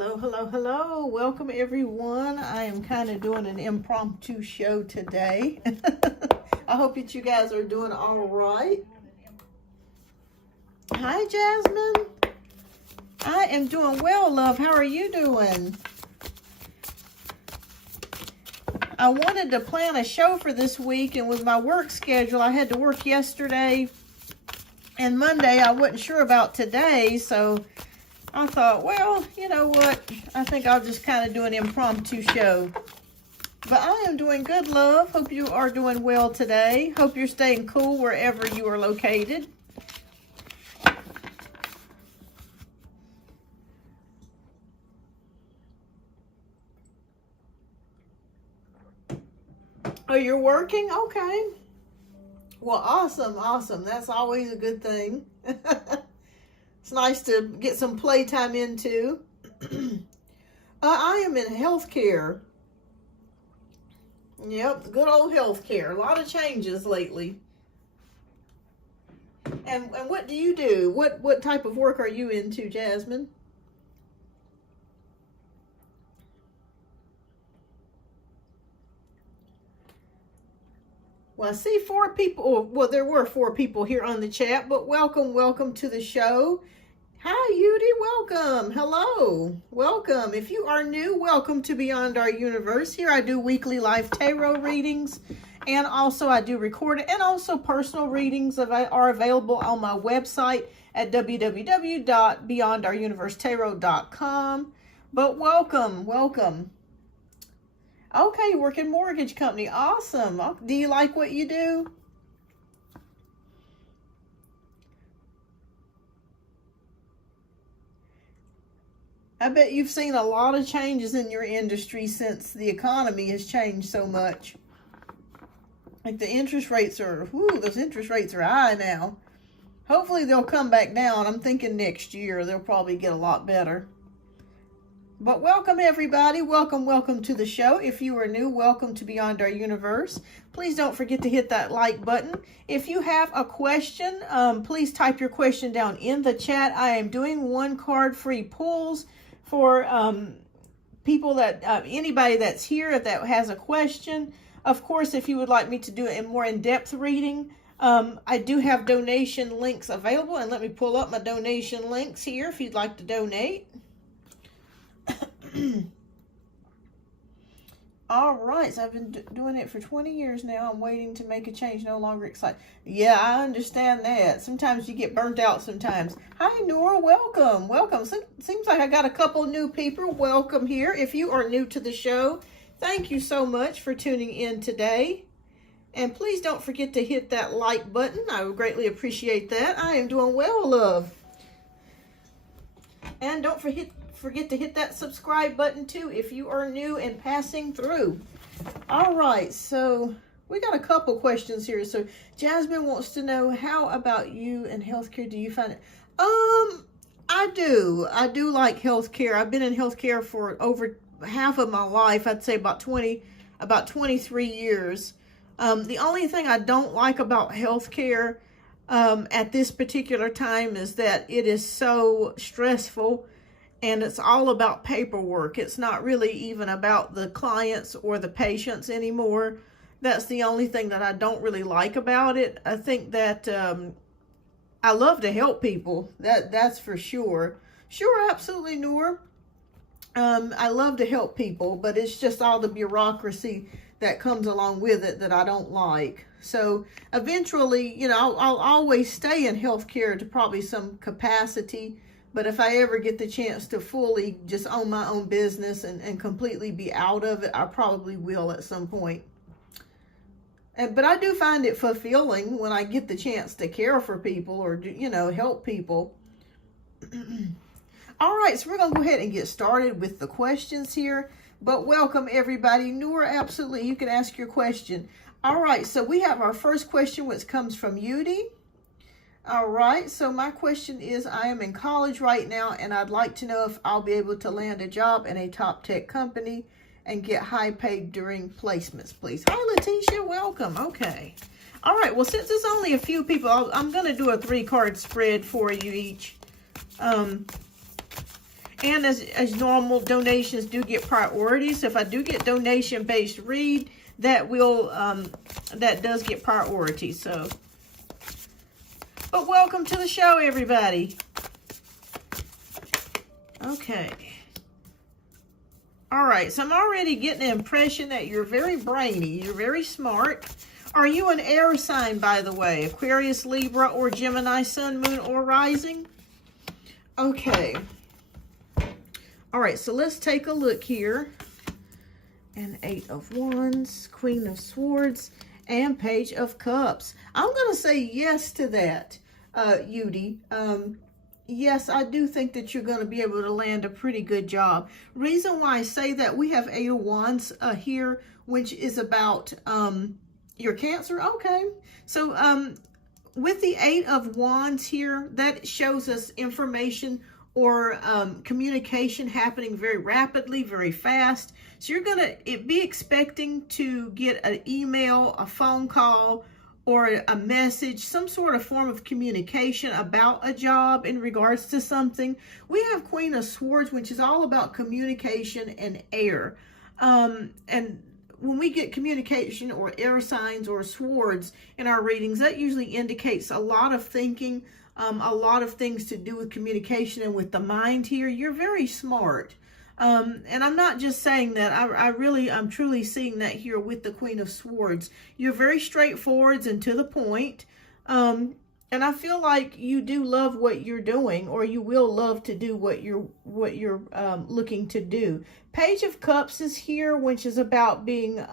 Hello, hello, hello. Welcome, everyone. I am kind of doing an impromptu show today. I hope that you guys are doing all right. Hi, Jasmine. I am doing well, love. How are you doing? I wanted to plan a show for this week, and with my work schedule, I had to work yesterday and Monday. I wasn't sure about today, so I thought, well, you know what? I think I'll just kind of do an impromptu show. But I am doing good, love. Hope you are doing well today. Hope you're staying cool wherever you are located. Oh, you're working? Okay. Well, awesome, awesome. That's always a good thing. It's nice to get some playtime into. I am in healthcare. Yep, good old healthcare. A lot of changes lately. And what do you do? What type of work are you into, Jasmine? Well, I see 4 people. Well, there were 4 people here on the chat, but welcome to the show. Hi, Yudi, welcome. Hello, welcome. If you are new, welcome to Beyond Our Universe. Here I do weekly live tarot readings, and also I do recorded and also personal readings that are available on my website at www.beyondouruniversetarot.com. But welcome. Okay, you work in mortgage company. Awesome. Do you like what you do? I bet you've seen a lot of changes in your industry since the economy has changed so much. Like the interest rates are, those interest rates are high now. Hopefully they'll come back down. I'm thinking next year they'll probably get a lot better. But welcome, everybody. Welcome to the show. If you are new, welcome to Beyond Our Universe. Please don't forget to hit that like button. If you have a question, please type your question down in the chat. I am doing 1 card free pulls for people that, anybody that's here that has a question. Of course, if you would like me to do a more in-depth reading, I do have donation links available. And let me pull up my donation links here if you'd like to donate. All right, so I've been doing it for 20 years now. I'm waiting to make a change, no longer excited. Yeah, I understand that. Sometimes you get burnt out sometimes. Hi, Nora, welcome. Seems like I got a couple new people. Welcome here. If you are new to the show, thank you so much for tuning in today. And please don't forget to hit that like button. I would greatly appreciate that. I am doing well, love. And don't forget to hit that subscribe button too if you are new and passing through. All right, so we got a couple questions here. So Jasmine wants to know, how about you and healthcare? Do you find it? I do like healthcare. I've been in healthcare for over half of my life. I'd say about 23 years. The only thing I don't like about healthcare at this particular time is that it is so stressful. And it's all about paperwork. It's not really even about the clients or the patients anymore. That's the only thing that I don't really like about it. I think that I love to help people. That's for sure. Sure, absolutely, Noor. I love to help people, but it's just all the bureaucracy that comes along with it that I don't like. So eventually, you know, I'll always stay in healthcare to probably some capacity. But if I ever get the chance to fully just own my own business and completely be out of it, I probably will at some point. But I do find it fulfilling when I get the chance to care for people or, you know, help people. All right, so we're going to go ahead and get started with the questions here. But welcome, everybody. Noor, absolutely, you can ask your question. All right, so we have our first question, which comes from Yudi. All right, so my question is, I am in college right now, and I'd like to know if I'll be able to land a job in a top tech company and get high paid during placements, please. Hi, Letitia, welcome. Okay. All right, well, since there's only a few people, I'm going to do a 3-card spread for you each. And as normal, donations do get priority. So if I do get donation-based read, that does get priority. So, but welcome to the show, everybody. Okay. All right, so I'm already getting the impression that you're very brainy. You're very smart. Are you an air sign, by the way? Aquarius, Libra, or Gemini, Sun, Moon, or Rising? Okay. All right, so let's take a look here. And 8 of Wands, Queen of Swords, and Page of Cups. I'm going to say yes to that, Yudi. Yes, I do think that you're going to be able to land a pretty good job. Reason why I say that, we have 8 of Wands here, which is about your Cancer. Okay, so with the 8 of Wands here, that shows us information or communication happening very rapidly, very fast. So you're going to be expecting to get an email, a phone call, or a message, some sort of form of communication about a job in regards to something. We have Queen of Swords, which is all about communication and air. And when we get communication or air signs or swords in our readings, that usually indicates a lot of thinking, a lot of things to do with communication and with the mind here. You're very smart. And I'm not just saying that. I'm truly seeing that here with the Queen of Swords. You're very straightforward and to the point. And I feel like you do love what you're doing, or you will love to do what you're looking to do. Page of Cups is here, which is about being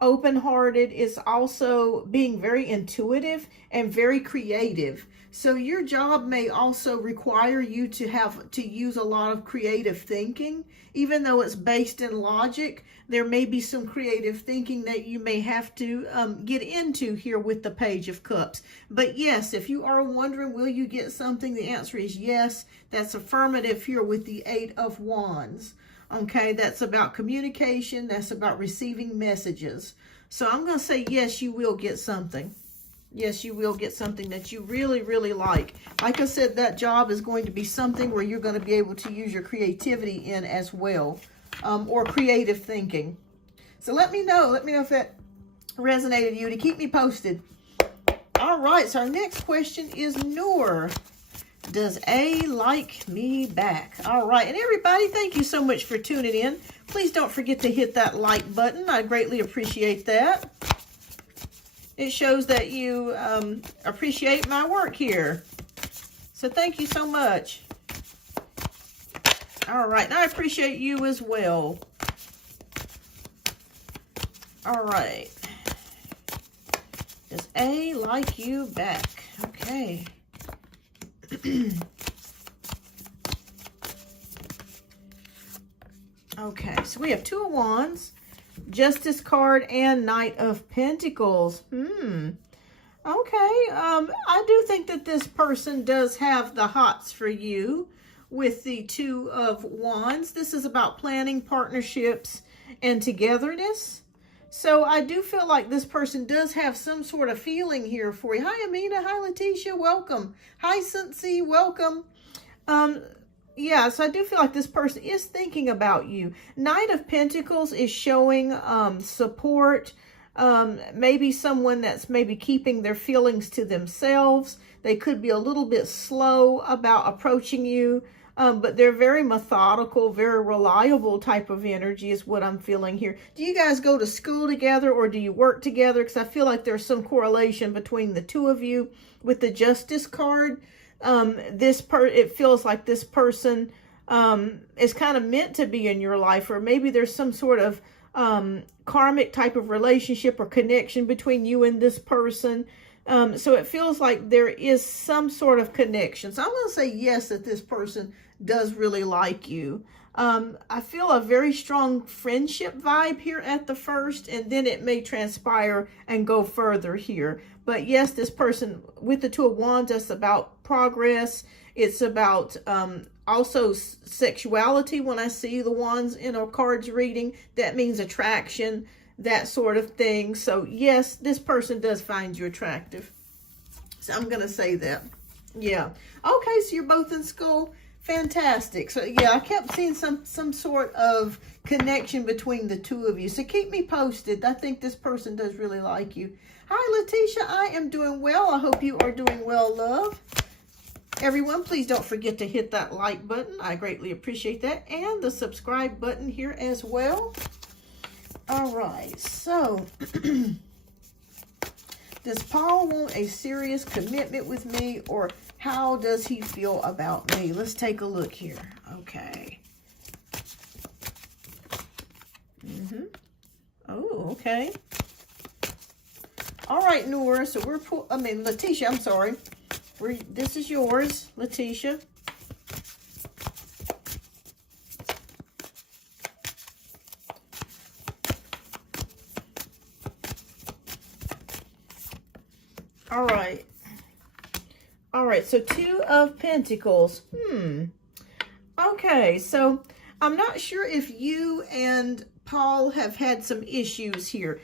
open-hearted. It's also being very intuitive and very creative. So your job may also require you to use a lot of creative thinking. Even though it's based in logic, there may be some creative thinking that you may have to get into here with the Page of Cups. But yes, if you are wondering, will you get something? The answer is yes. That's affirmative here with the 8 of Wands. Okay, that's about communication. That's about receiving messages. So I'm going to say yes, you will get something. Yes, you will get something that you really, really like. Like I said, that job is going to be something where you're going to be able to use your creativity in as well, or creative thinking. So let me know. Let me know if that resonated you, to keep me posted. All right, so our next question is Noor. Does A like me back? All right, and everybody, thank you so much for tuning in. Please don't forget to hit that like button. I greatly appreciate that. It shows that you appreciate my work here. So thank you so much. All right, and I appreciate you as well. All right. Does A like you back? Okay. Okay, so we have 2 of Wands, Justice card, and Knight of Pentacles. Okay, I do think that this person does have the hots for you with the 2 of Wands. This is about planning, partnerships, and togetherness. So I do feel like this person does have some sort of feeling here for you. Hi, Amina. Hi, Letitia. Welcome. Hi, Cincy. Welcome. Yeah, so I do feel like this person is thinking about you. Knight of Pentacles is showing support. Maybe someone that's maybe keeping their feelings to themselves. They could be a little bit slow about approaching you, but they're very methodical, very reliable type of energy is what I'm feeling here. Do you guys go to school together, or do you work together? Because I feel like there's some correlation between the 2 of you. With the Justice card, it feels like this person is kind of meant to be in your life, or maybe there's some sort of karmic type of relationship or connection between you and this person. So it feels like there is some sort of connection. So I'm going to say yes, that this person does really like you. I feel a very strong friendship vibe here at the first, and then it may transpire and go further here. But yes, this person with the 2 of Wands, that's about progress. It's about also sexuality. When I see the wands in a cards reading, that means attraction, that sort of thing. So yes, this person does find you attractive. So I'm going to say that. Yeah. Okay, so you're both in school. Fantastic. So yeah, I kept seeing some sort of connection between the two of you. So keep me posted. I think this person does really like you. Hi, Letitia. I am doing well. I hope you are doing well, love. Everyone, please don't forget to hit that like button. I greatly appreciate that. And the subscribe button here as well. All right. So, does Paul want a serious commitment with me, or how does he feel about me? Let's take a look here. Okay. Oh, okay. All right, Noor. So Letitia, I'm sorry. This is yours, Letitia. All right. All right, so 2 of Pentacles. Okay, so I'm not sure if you and Paul have had some issues here.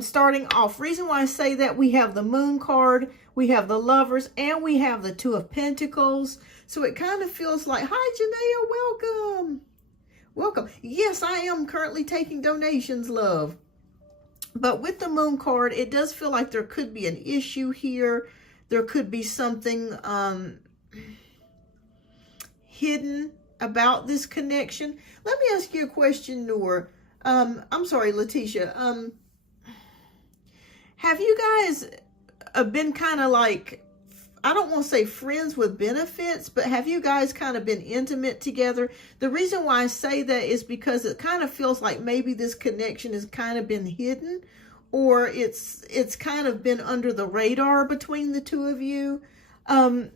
Starting off, reason why I say that, we have the Moon card, we have the Lovers, and we have the 2 of Pentacles. So it kind of feels like, hi, Janaea, welcome. Welcome. Yes, I am currently taking donations, love. But with the Moon card, it does feel like there could be an issue here. There could be something hidden about this connection. Let me ask you a question, Noor. I'm sorry, Letitia. Have you guys been kind of like, I don't want to say friends with benefits, but have you guys kind of been intimate together? The reason why I say that is because it kind of feels like maybe this connection has kind of been hidden, or it's kind of been under the radar between the 2 of you. And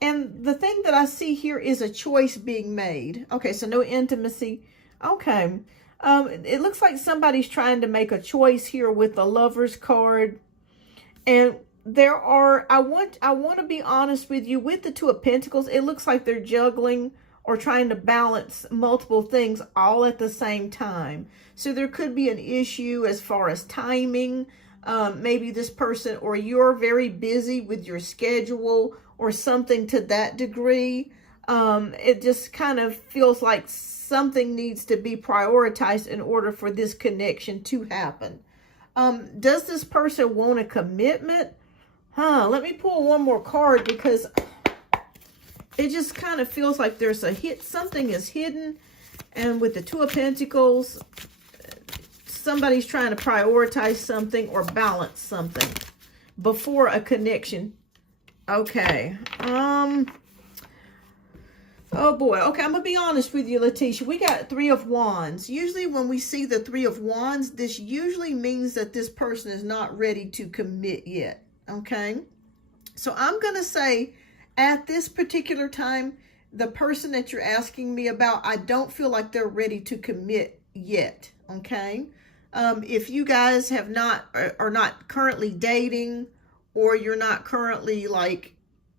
the thing that I see here is a choice being made. Okay, so no intimacy. Okay. It looks like somebody's trying to make a choice here with the Lovers card. And there are, I want to be honest with you, with the 2 of Pentacles, it looks like they're juggling or trying to balance multiple things all at the same time. So there could be an issue as far as timing. Maybe this person, or you're very busy with your schedule or something to that degree. It just kind of feels like something needs to be prioritized in order for this connection to happen. Does this person want a commitment? Let me pull one more card, because it just kind of feels like there's something is hidden. And with the 2 of Pentacles, somebody's trying to prioritize something or balance something before a connection. Okay. Oh boy. Okay, I'm gonna be honest with you, Letitia. We got 3 of Wands. Usually when we see the 3 of Wands, this usually means that this person is not ready to commit yet. Okay. So I'm gonna say, at this particular time, the person that you're asking me about, I don't feel like they're ready to commit yet. Okay. If you guys are not currently dating, or you're not currently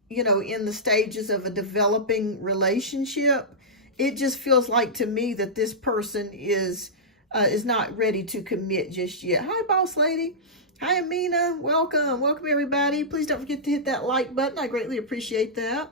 in the stages of a developing relationship, it just feels like to me that this person is not ready to commit just yet. Hi, boss lady. Hi, Amina. Welcome. Welcome, everybody. Please don't forget to hit that like button. I greatly appreciate that.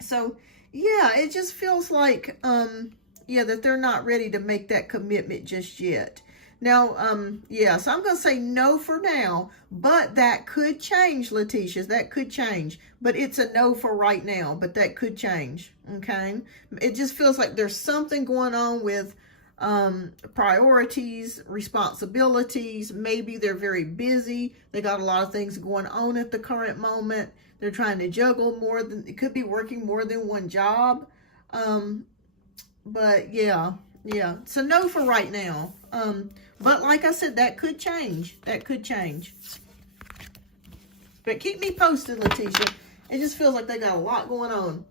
So, yeah, it just feels like, that they're not ready to make that commitment just yet. Now, so I'm going to say no for now, but that could change, Letitia. That could change, but it's a no for right now, but that could change, okay? It just feels like there's something going on with priorities, responsibilities. Maybe they're very busy. They got a lot of things going on at the current moment. They're trying to juggle it could be working more than one job. But yeah, so no for right now. But like I said, that could change. That could change. But keep me posted, Letitia. It just feels like they got a lot going on.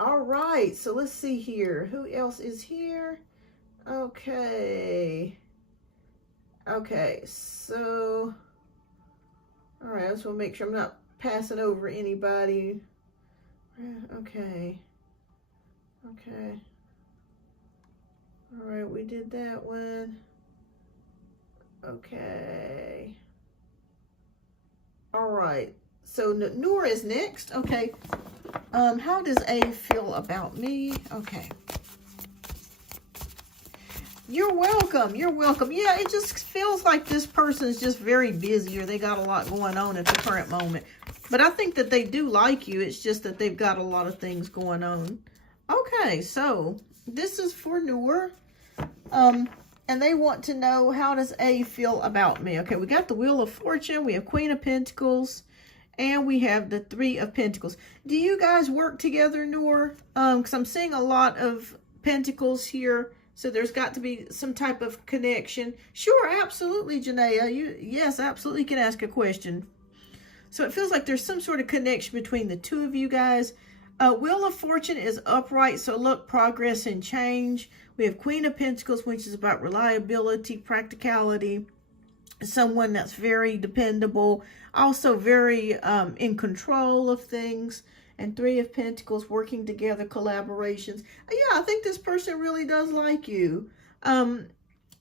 All right, so let's see here. Who else is here? Okay, so, all right, I just want to make sure I'm not passing over anybody. Okay. All right, we did that one. Okay. All right, so Noor is next. Okay. How does A feel about me? Okay. You're welcome. You're welcome. Yeah, it just feels like this person is just very busy, or they got a lot going on at the current moment. But I think that they do like you. It's just that they've got a lot of things going on. Okay, so this is for Noor. And they want to know, how does A feel about me? Okay, we got the Wheel of Fortune. We have Queen of Pentacles. And we have the Three of Pentacles. Do you guys work together, Noor? Because I'm seeing a lot of Pentacles here. So there's got to be some type of connection. Sure, absolutely, Janaea. Yes, absolutely can ask a question. So it feels like there's some sort of connection between the two of you guys. Wheel of Fortune is upright, so look, progress and change. We have Queen of Pentacles, which is about reliability, practicality. Someone that's very dependable, also very in control of things. And Three of Pentacles, working together, collaborations. Yeah, I think this person really does like you.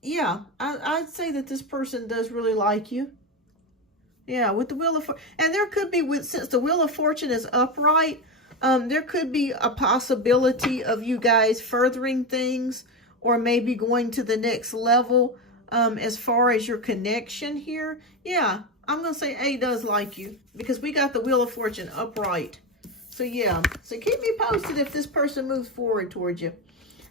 Yeah, I'd say that this person does really like you. Yeah, with the Wheel of Fortune. And there could be, since the Wheel of Fortune is upright, there could be a possibility of you guys furthering things, or maybe going to the next level as far as your connection here. Yeah, I'm going to say A does like you, because we got the Wheel of Fortune upright. So yeah, so keep me posted if this person moves forward towards you.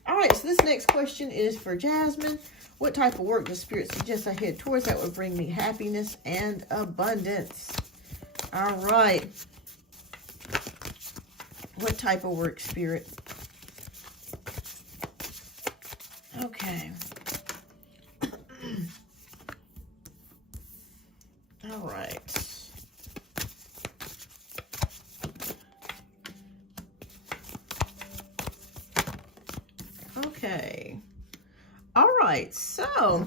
All right, so this next question is for Jasmine. What type of work does Spirit suggest I head towards that would bring me happiness and abundance? All right. What type of work, Spirit? Okay. All right. Okay. All right. So,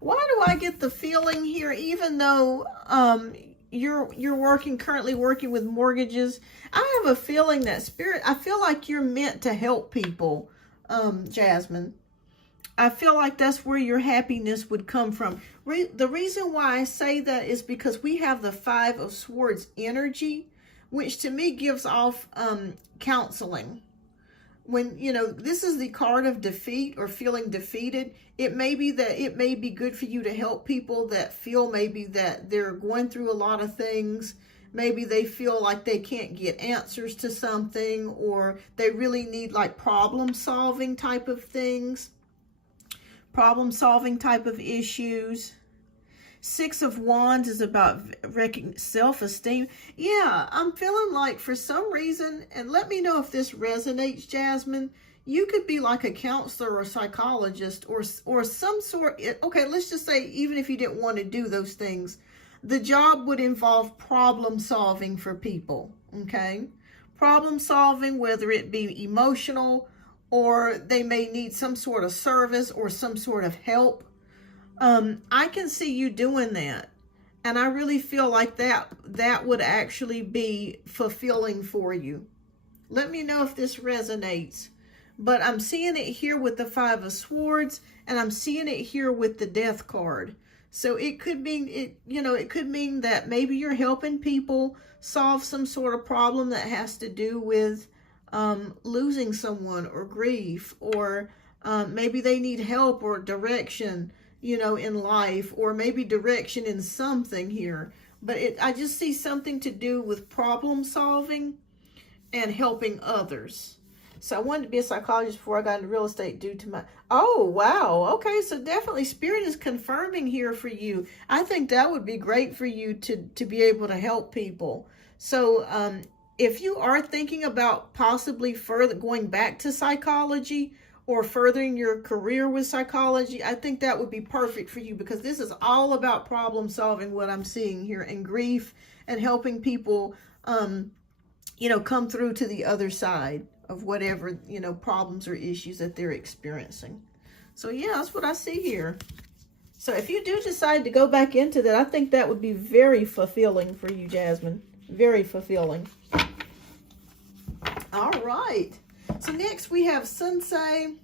why do I get the feeling here, even though you're currently working with mortgages, I have a feeling that Spirit, I feel like you're meant to help people, Jasmine. I feel like that's where your happiness would come from. The reason why I say that is because we have the Five of Swords energy, which to me gives off counseling. When, you know, this is the card of defeat or feeling defeated, it may be that it may be good for you to help people that feel maybe that they're going through a lot of things. Maybe they feel like they can't get answers to something, or they really need like problem solving type of things, problem solving type of issues. Six of Wands is about self-esteem. Yeah, I'm feeling like for some reason, and let me know if this resonates, Jasmine, you could be like a counselor or psychologist or some sort. Okay, let's just say even if you didn't want to do those things, the job would involve problem solving for people, okay? Problem solving, whether it be emotional or they may need some sort of service or some sort of help. I can see you doing that. And I really feel like that would actually be fulfilling for you. Let me know if this resonates. But I'm seeing it here with the Five of Swords, and I'm seeing it here with the Death card. So it could mean it could mean that maybe you're helping people solve some sort of problem that has to do with losing someone or grief, or maybe they need help or direction, you know, in life, or maybe direction in something here. But I just see something to do with problem solving and helping others. So I wanted to be a psychologist before I got into real estate due to my... Oh, wow. Okay, so definitely Spirit is confirming here for you. I think that would be great for you to be able to help people. So if you are thinking about possibly further going back to psychology or furthering your career with psychology, I think that would be perfect for you, because this is all about problem solving, what I'm seeing here, and grief, and helping people, you know, come through to the other side of whatever, you know, problems or issues that they're experiencing. So yeah, that's what I see here. So if you do decide to go back into that, I think that would be very fulfilling for you, Jasmine. Very fulfilling. All right. So next we have Sensei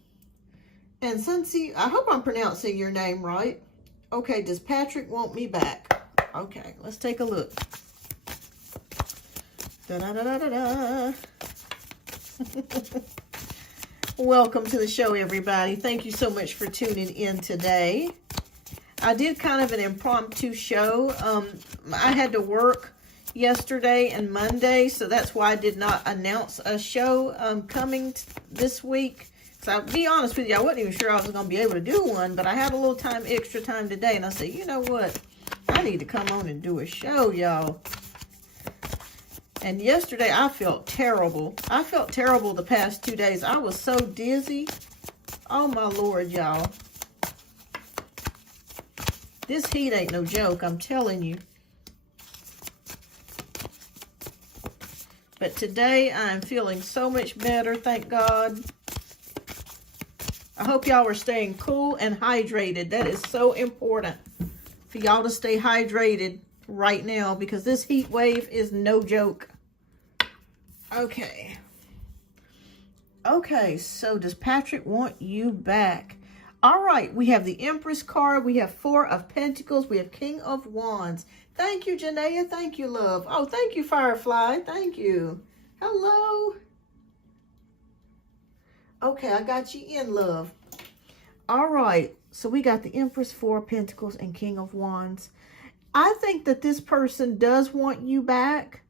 and Sensei. I hope I'm pronouncing your name right. Okay, does Patrick want me back? Okay, let's take a look. Da-da-da-da-da-da. Welcome to the show, everybody. Thank you so much for tuning in today. I did kind of an impromptu show. I had to work yesterday and Monday, so that's why I did not announce a show coming this week. So I'll be honest with you, I wasn't even sure I was going to be able to do one, but I had a little extra time today, and I said, you know what? I need to come on and do a show, y'all. And yesterday, I felt terrible. I felt terrible the past 2 days. I was so dizzy. Oh, my Lord, y'all. This heat ain't no joke, I'm telling you. But today, I'm feeling so much better, thank God. I hope y'all are staying cool and hydrated. That is so important for y'all to stay hydrated right now, because this heat wave is no joke. Okay. Okay, so does Patrick want you back? All right, we have the Empress card. We have Four of Pentacles. We have King of Wands. Thank you, Janaea. Thank you, love. Oh, thank you, Firefly. Thank you. Hello. Okay, I got you in, love. All right, so we got the Empress, Four of Pentacles, and King of Wands. I think that this person does want you back,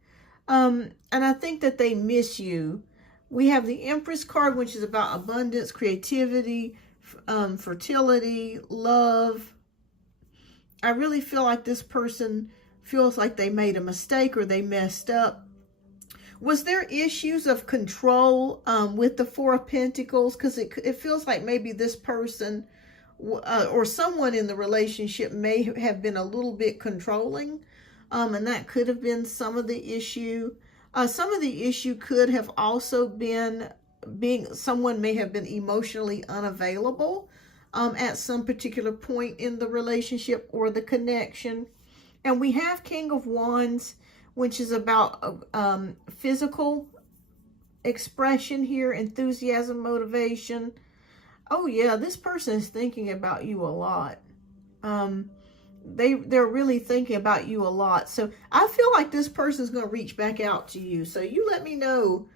and I think that they miss you. We have the Empress card, which is about abundance, creativity, fertility, love. I really feel like this person feels like they made a mistake or they messed up. Was there issues of control with the Four of Pentacles? Because it feels like maybe this person or someone in the relationship may have been a little bit controlling, and that could have been some of the issue. Some of the issue could have also been someone may have been emotionally unavailable at some particular point in the relationship or the connection. And we have King of Wands, which is about physical expression here, enthusiasm, motivation. Oh yeah, this person is thinking about you a lot. They're really thinking about you a lot. So I feel like this person is going to reach back out to you. So you let me know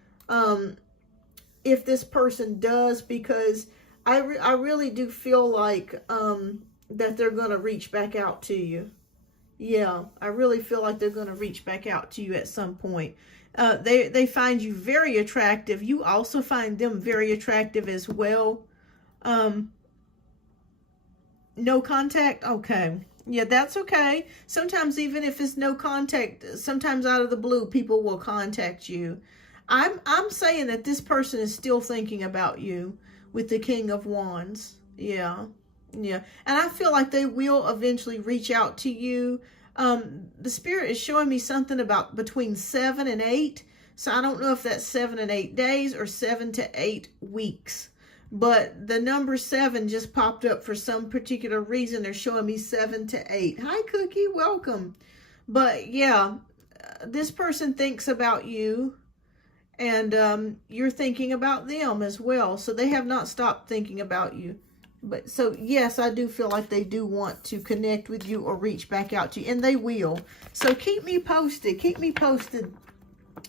if this person does, because I really do feel like that they're going to reach back out to you. Yeah, I really feel like they're going to reach back out to you at some point. They find you very attractive. You also find them very attractive as well. No contact? Okay. Yeah, that's okay. Sometimes even if it's no contact, sometimes out of the blue, people will contact you. I'm saying that this person is still thinking about you with the King of Wands. Yeah. Yeah. And I feel like they will eventually reach out to you. The Spirit is showing me something about between 7 and 8. So I don't know if that's 7 and 8 days or 7 to 8 weeks. But the number 7 just popped up for some particular reason. They're showing me 7 to 8. Hi, Cookie. Welcome. But yeah, this person thinks about you. And you're thinking about them as well. So they have not stopped thinking about you. But so, yes, I do feel like they do want to connect with you or reach back out to you. And they will. So keep me posted. Keep me posted,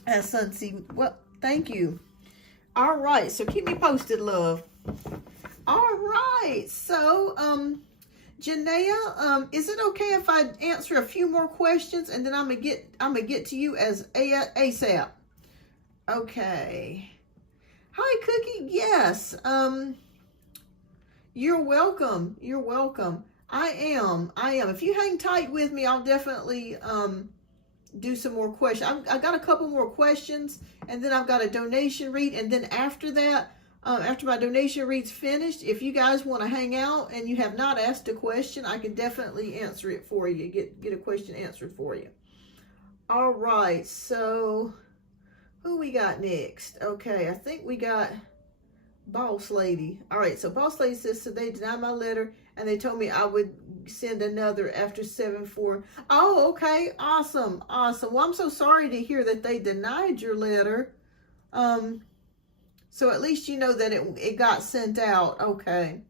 Sunseed. Well, thank you. All right. So keep me posted, love. All right. So, Janaea, is it okay if I answer a few more questions and then I'm gonna get to you as ASAP? Okay. Hi, Cookie. Yes. You're welcome. You're welcome. I am. If you hang tight with me, I'll definitely do some more questions. I got a couple more questions, and then I've got a donation read, and then after that, after my donation read's finished, if you guys want to hang out and you have not asked a question, I can definitely answer it for you. Get a question answered for you. All right. So who we got next? Okay, I think we got Boss Lady. All right, so Boss Lady says, so they denied my letter and they told me I would send another after 7/4. Oh, okay. Awesome. Awesome. Well, I'm so sorry to hear that they denied your letter. So at least you know that it got sent out. Okay.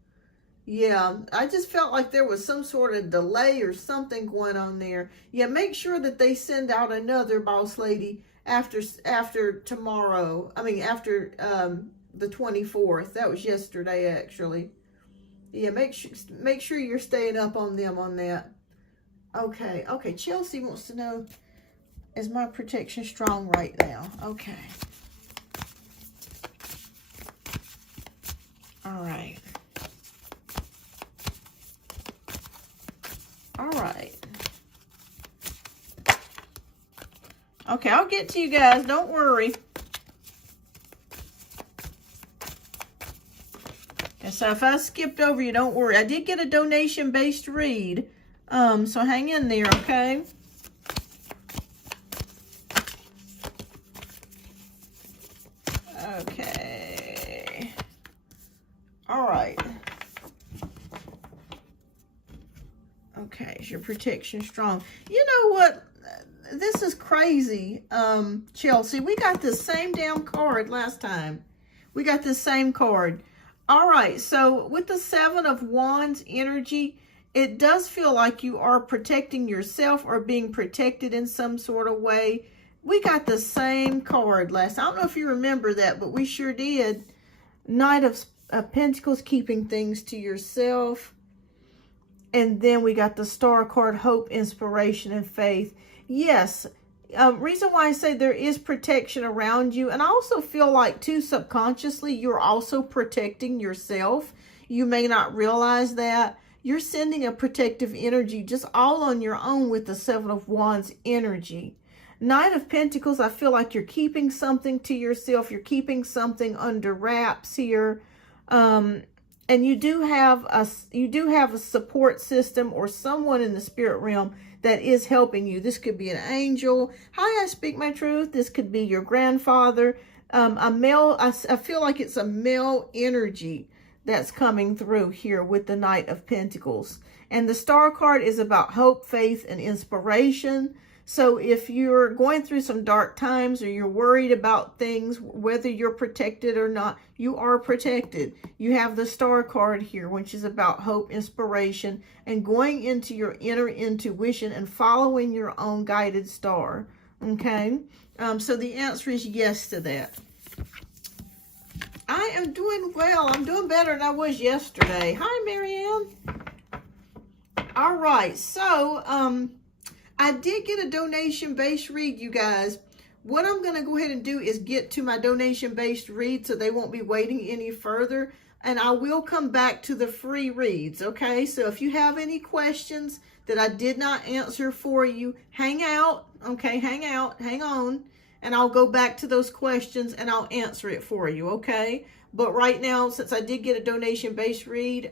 Yeah, I just felt like there was some sort of delay or something going on there. Yeah, make sure that they send out another, Boss Lady, after tomorrow. I mean, after the 24th. That was yesterday, actually. Yeah, make sure you're staying up on them on that. Okay, okay. Chelsea wants to know, is my protection strong right now? Okay. All right. All right. Okay, I'll get to you guys. Don't worry. And so if I skipped over you, don't worry. I did get a donation-based read. So hang in there, okay? Okay. All right. Okay, is your protection strong? You know what? This is crazy, Chelsea. We got the same damn card last time. We got the same card. All right, so with the Seven of Wands energy, it does feel like you are protecting yourself or being protected in some sort of way. We got the same card last. I don't know if you remember that, but we sure did. Knight of Pentacles, keeping things to yourself. And then we got the Star card, hope, inspiration, and faith. Yes, reason why I say there is protection around you. And I also feel like, too, subconsciously, you're also protecting yourself. You may not realize that. You're sending a protective energy just all on your own with the Seven of Wands energy. Knight of Pentacles, I feel like you're keeping something to yourself. You're keeping something under wraps here. And you do have a support system or someone in the spirit realm that is helping you. This could be an angel. Hi, I speak my truth. This could be your grandfather. A male, I feel like it's a male energy that's coming through here with the Knight of Pentacles. And the Star card is about hope, faith, and inspiration. So if you're going through some dark times or you're worried about things, whether you're protected or not, you are protected. You have the Star card here, which is about hope, inspiration, and going into your inner intuition and following your own guided star. Okay? So the answer is yes to that. I am doing well. I'm doing better than I was yesterday. Hi, Marianne. All right. So, I did get a donation-based read, you guys. What I'm going to go ahead and do is get to my donation-based read so they won't be waiting any further. And I will come back to the free reads, okay? So if you have any questions that I did not answer for you, hang out, okay? Hang out, hang on. And I'll go back to those questions and I'll answer it for you, okay? But right now, since I did get a donation-based read,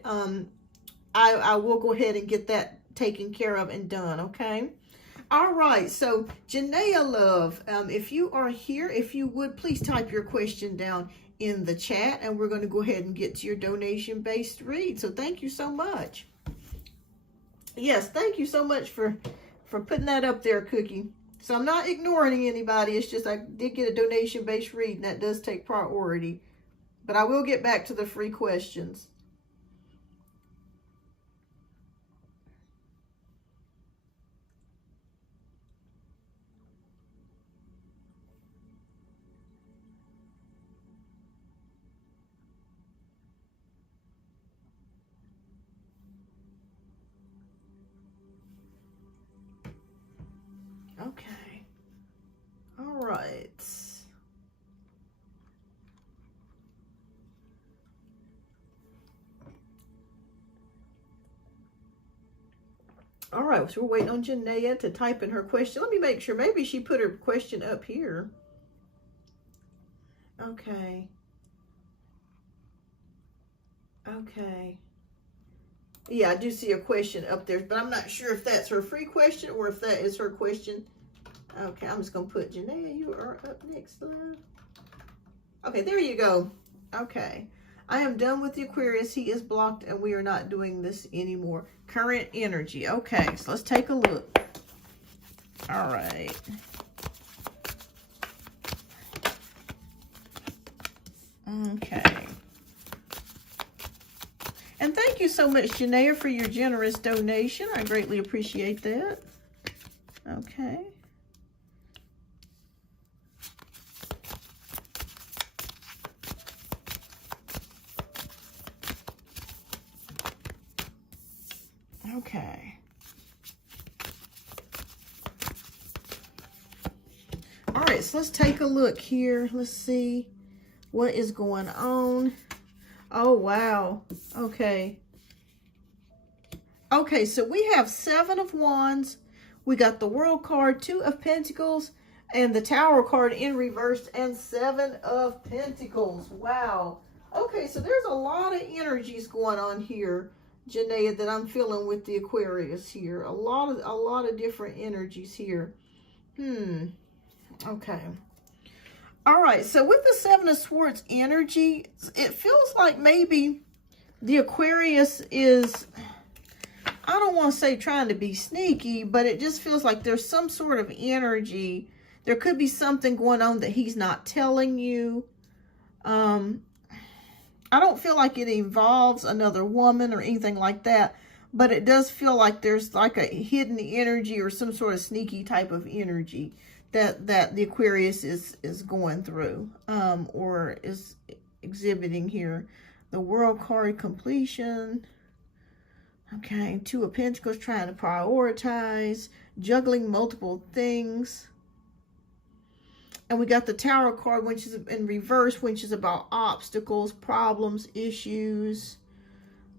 I will go ahead and get that taken care of and done, okay? All right, so Janaea Love, if you are here, if you would, please type your question down in the chat, and we're going to go ahead and get to your donation-based read. So thank you so much. Yes, thank you so much for putting that up there, Cookie. So I'm not ignoring anybody. It's just I did get a donation-based read, and that does take priority. But I will get back to the free questions. Okay. All right. All right, so we're waiting on Janaea to type in her question. Let me make sure. Maybe she put her question up here. Okay. Okay. Yeah, I do see a question up there, but I'm not sure if that's her free question or if that is her question. Okay, I'm just going to put, Janaea, you are up next, love. Okay, there you go. Okay. I am done with the Aquarius. He is blocked and we are not doing this anymore. Current energy. Okay, so let's take a look. All right. Okay. And thank you so much, Janaea, for your generous donation. I greatly appreciate that. Okay. right, so let's take a look here. Let's see what is going on. Oh, wow. Okay. Okay, so we have 7 of Wands. We got the World card, 2 of Pentacles, and the Tower card in reverse, and 7 of Pentacles. Wow. Okay, so there's a lot of energies going on here, Janaea, that I'm feeling with the Aquarius here. A lot of different energies here. Okay. All right, so with the 7 of Swords energy, it feels like maybe the Aquarius is, I don't want to say trying to be sneaky, but it just feels like there's some sort of energy. There could be something going on that he's not telling you. I don't feel like it involves another woman or anything like that, but it does feel like there's like a hidden energy or some sort of sneaky type of energy that the Aquarius is going through, or is exhibiting here. The World card, completion. Okay, 2 of Pentacles, trying to prioritize, juggling multiple things. And we got the Tower card, which is in reverse, which is about obstacles, problems, issues.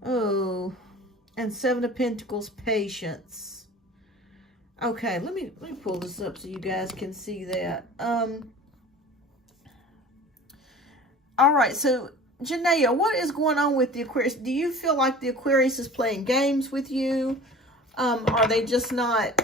Oh, and 7 of Pentacles, patience. Okay, let me pull this up so you guys can see that. All right, so Janaea, what is going on with the Aquarius? Do you feel like the Aquarius is playing games with you? Are they just not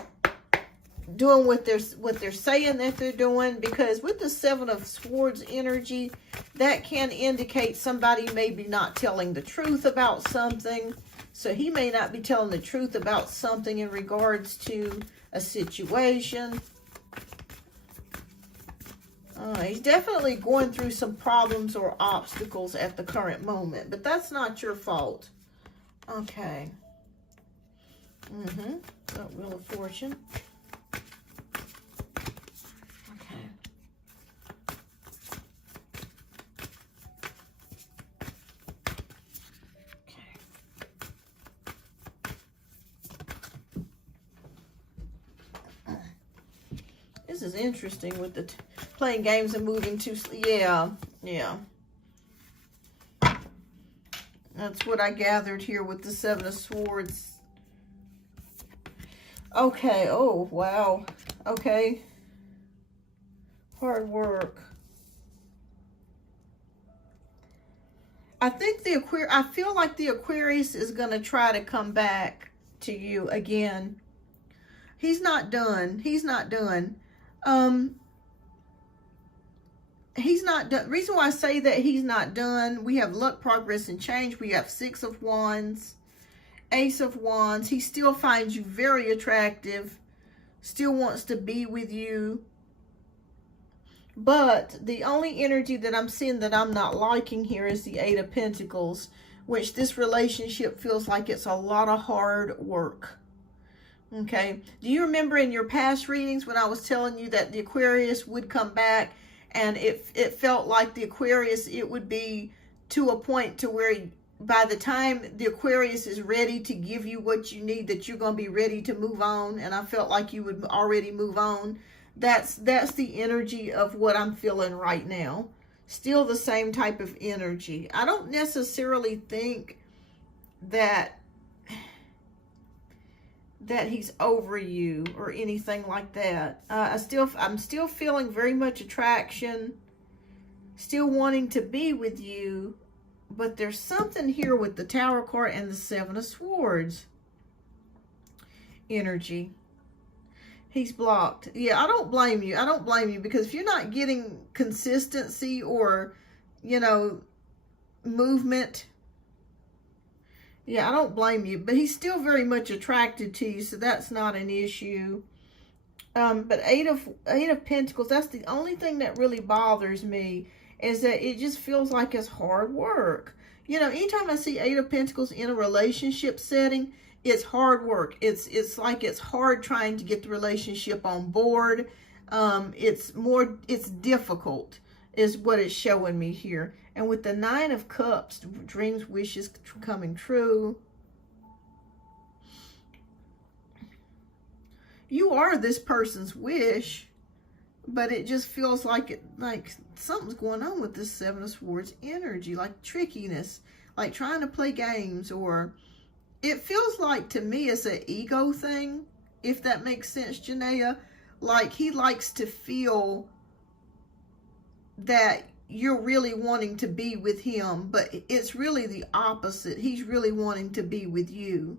doing what they're saying that they're doing? Because with the 7 of Swords energy, that can indicate somebody may be not telling the truth about something. So he may not be telling the truth about something in regards to a situation. He's definitely going through some problems or obstacles at the current moment, but that's not your fault. Okay. Wheel of Fortune. This is interesting with the playing games and moving to, yeah. That's what I gathered here with the 7 of Swords. Okay, oh, wow. Okay. Hard work. I think I feel like the Aquarius is going to try to come back to you again. He's not done. He's not done. He's not done. Reason why I say that he's not done, we have luck, progress, and change. We have 6 of Wands, Ace of Wands. He still finds you very attractive, still wants to be with you. But the only energy that I'm seeing that I'm not liking here is the 8 of Pentacles, which this relationship feels like it's a lot of hard work. Okay, do you remember in your past readings when I was telling you that the Aquarius would come back, and it felt like the Aquarius, it would be to a point to where by the time the Aquarius is ready to give you what you need, that you're going to be ready to move on, and I felt like you would already move on. That's the energy of what I'm feeling right now. Still the same type of energy. I don't necessarily think that he's over you or anything like that. I'm still feeling very much attraction, still wanting to be with you, but there's something here with the Tower card and the 7 of Swords energy. He's blocked. Yeah, I don't blame you. I don't blame you, because if you're not getting consistency or, you know, movement, yeah, I don't blame you, but he's still very much attracted to you, so that's not an issue. But 8 of Pentacles, that's the only thing that really bothers me, is that it just feels like it's hard work. You know, anytime I see 8 of Pentacles in a relationship setting, it's hard work. It's like it's hard trying to get the relationship on board. It's difficult is what it's showing me here. And with the 9 of Cups, dreams, wishes coming true. You are this person's wish, but it just feels like something's going on with this Seven of Swords energy, like trickiness, like trying to play games, or it feels like to me it's an ego thing, if that makes sense, Janaea. Like he likes to feel that you're really wanting to be with him, but it's really the opposite. He's really wanting to be with you,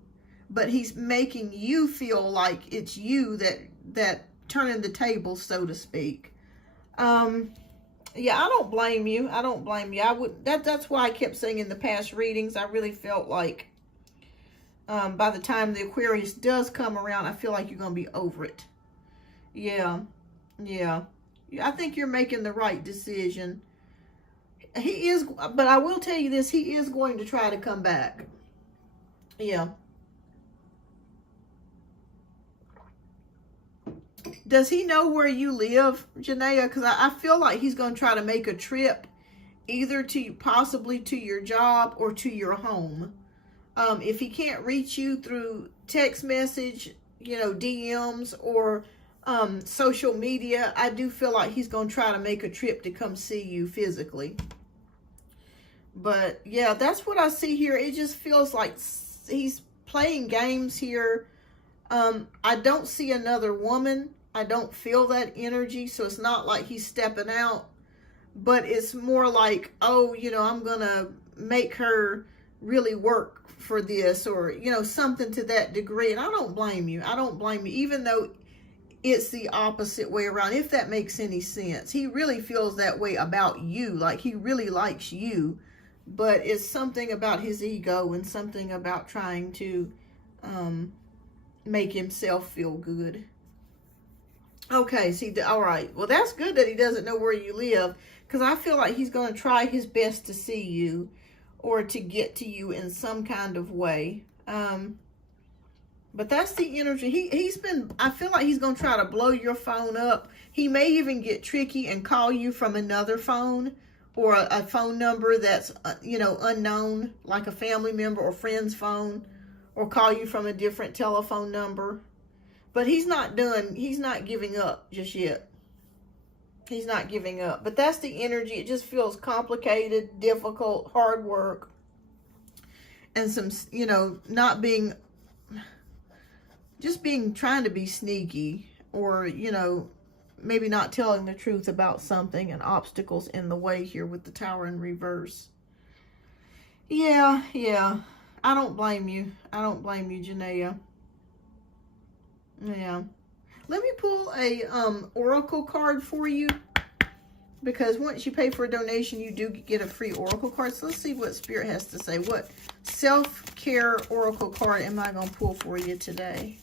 but he's making you feel like it's you that turning the table, so to speak. Yeah, I don't blame you. I don't blame you. I would, that's why I kept saying in the past readings, I really felt like by the time the Aquarius does come around, I feel like you're going to be over it. Yeah. Yeah. I think you're making the right decision. He is, but I will tell you this, he is going to try to come back. Yeah. Does he know where you live, Janaea? Because I feel like he's going to try to make a trip either to possibly to your job or to your home. If he can't reach you through text message, you know, DMs or social media, I do feel like he's going to try to make a trip to come see you physically. But yeah, that's what I see here. It just feels like he's playing games here. I don't see another woman. I don't feel that energy. So it's not like he's stepping out, but it's more like, oh, you know, I'm going to make her really work for this, or, you know, something to that degree. And I don't blame you. I don't blame you, even though it's the opposite way around, if that makes any sense. He really feels that way about you. Like he really likes you, but it's something about his ego and something about trying to make himself feel good. Okay, see, all right. Well, that's good that he doesn't know where you live, because I feel like he's going to try his best to see you or to get to you in some kind of way. But that's the energy. He's been, I feel like he's going to try to blow your phone up. He may even get tricky and call you from another phone, or a phone number that's, you know, unknown, like a family member or friend's phone, or call you from a different telephone number. But he's not done. He's not giving up just yet. He's not giving up. But that's the energy. It just feels complicated, difficult, hard work. And some, you know, not being, just being, trying to be sneaky, or, you know, maybe not telling the truth about something, and obstacles in the way here with the Tower in reverse. Yeah, yeah. I don't blame you. I don't blame you, Janaea. Yeah. Let me pull a oracle card for you, because once you pay for a donation, you do get a free oracle card. So let's see what Spirit has to say. What self-care oracle card am I going to pull for you today?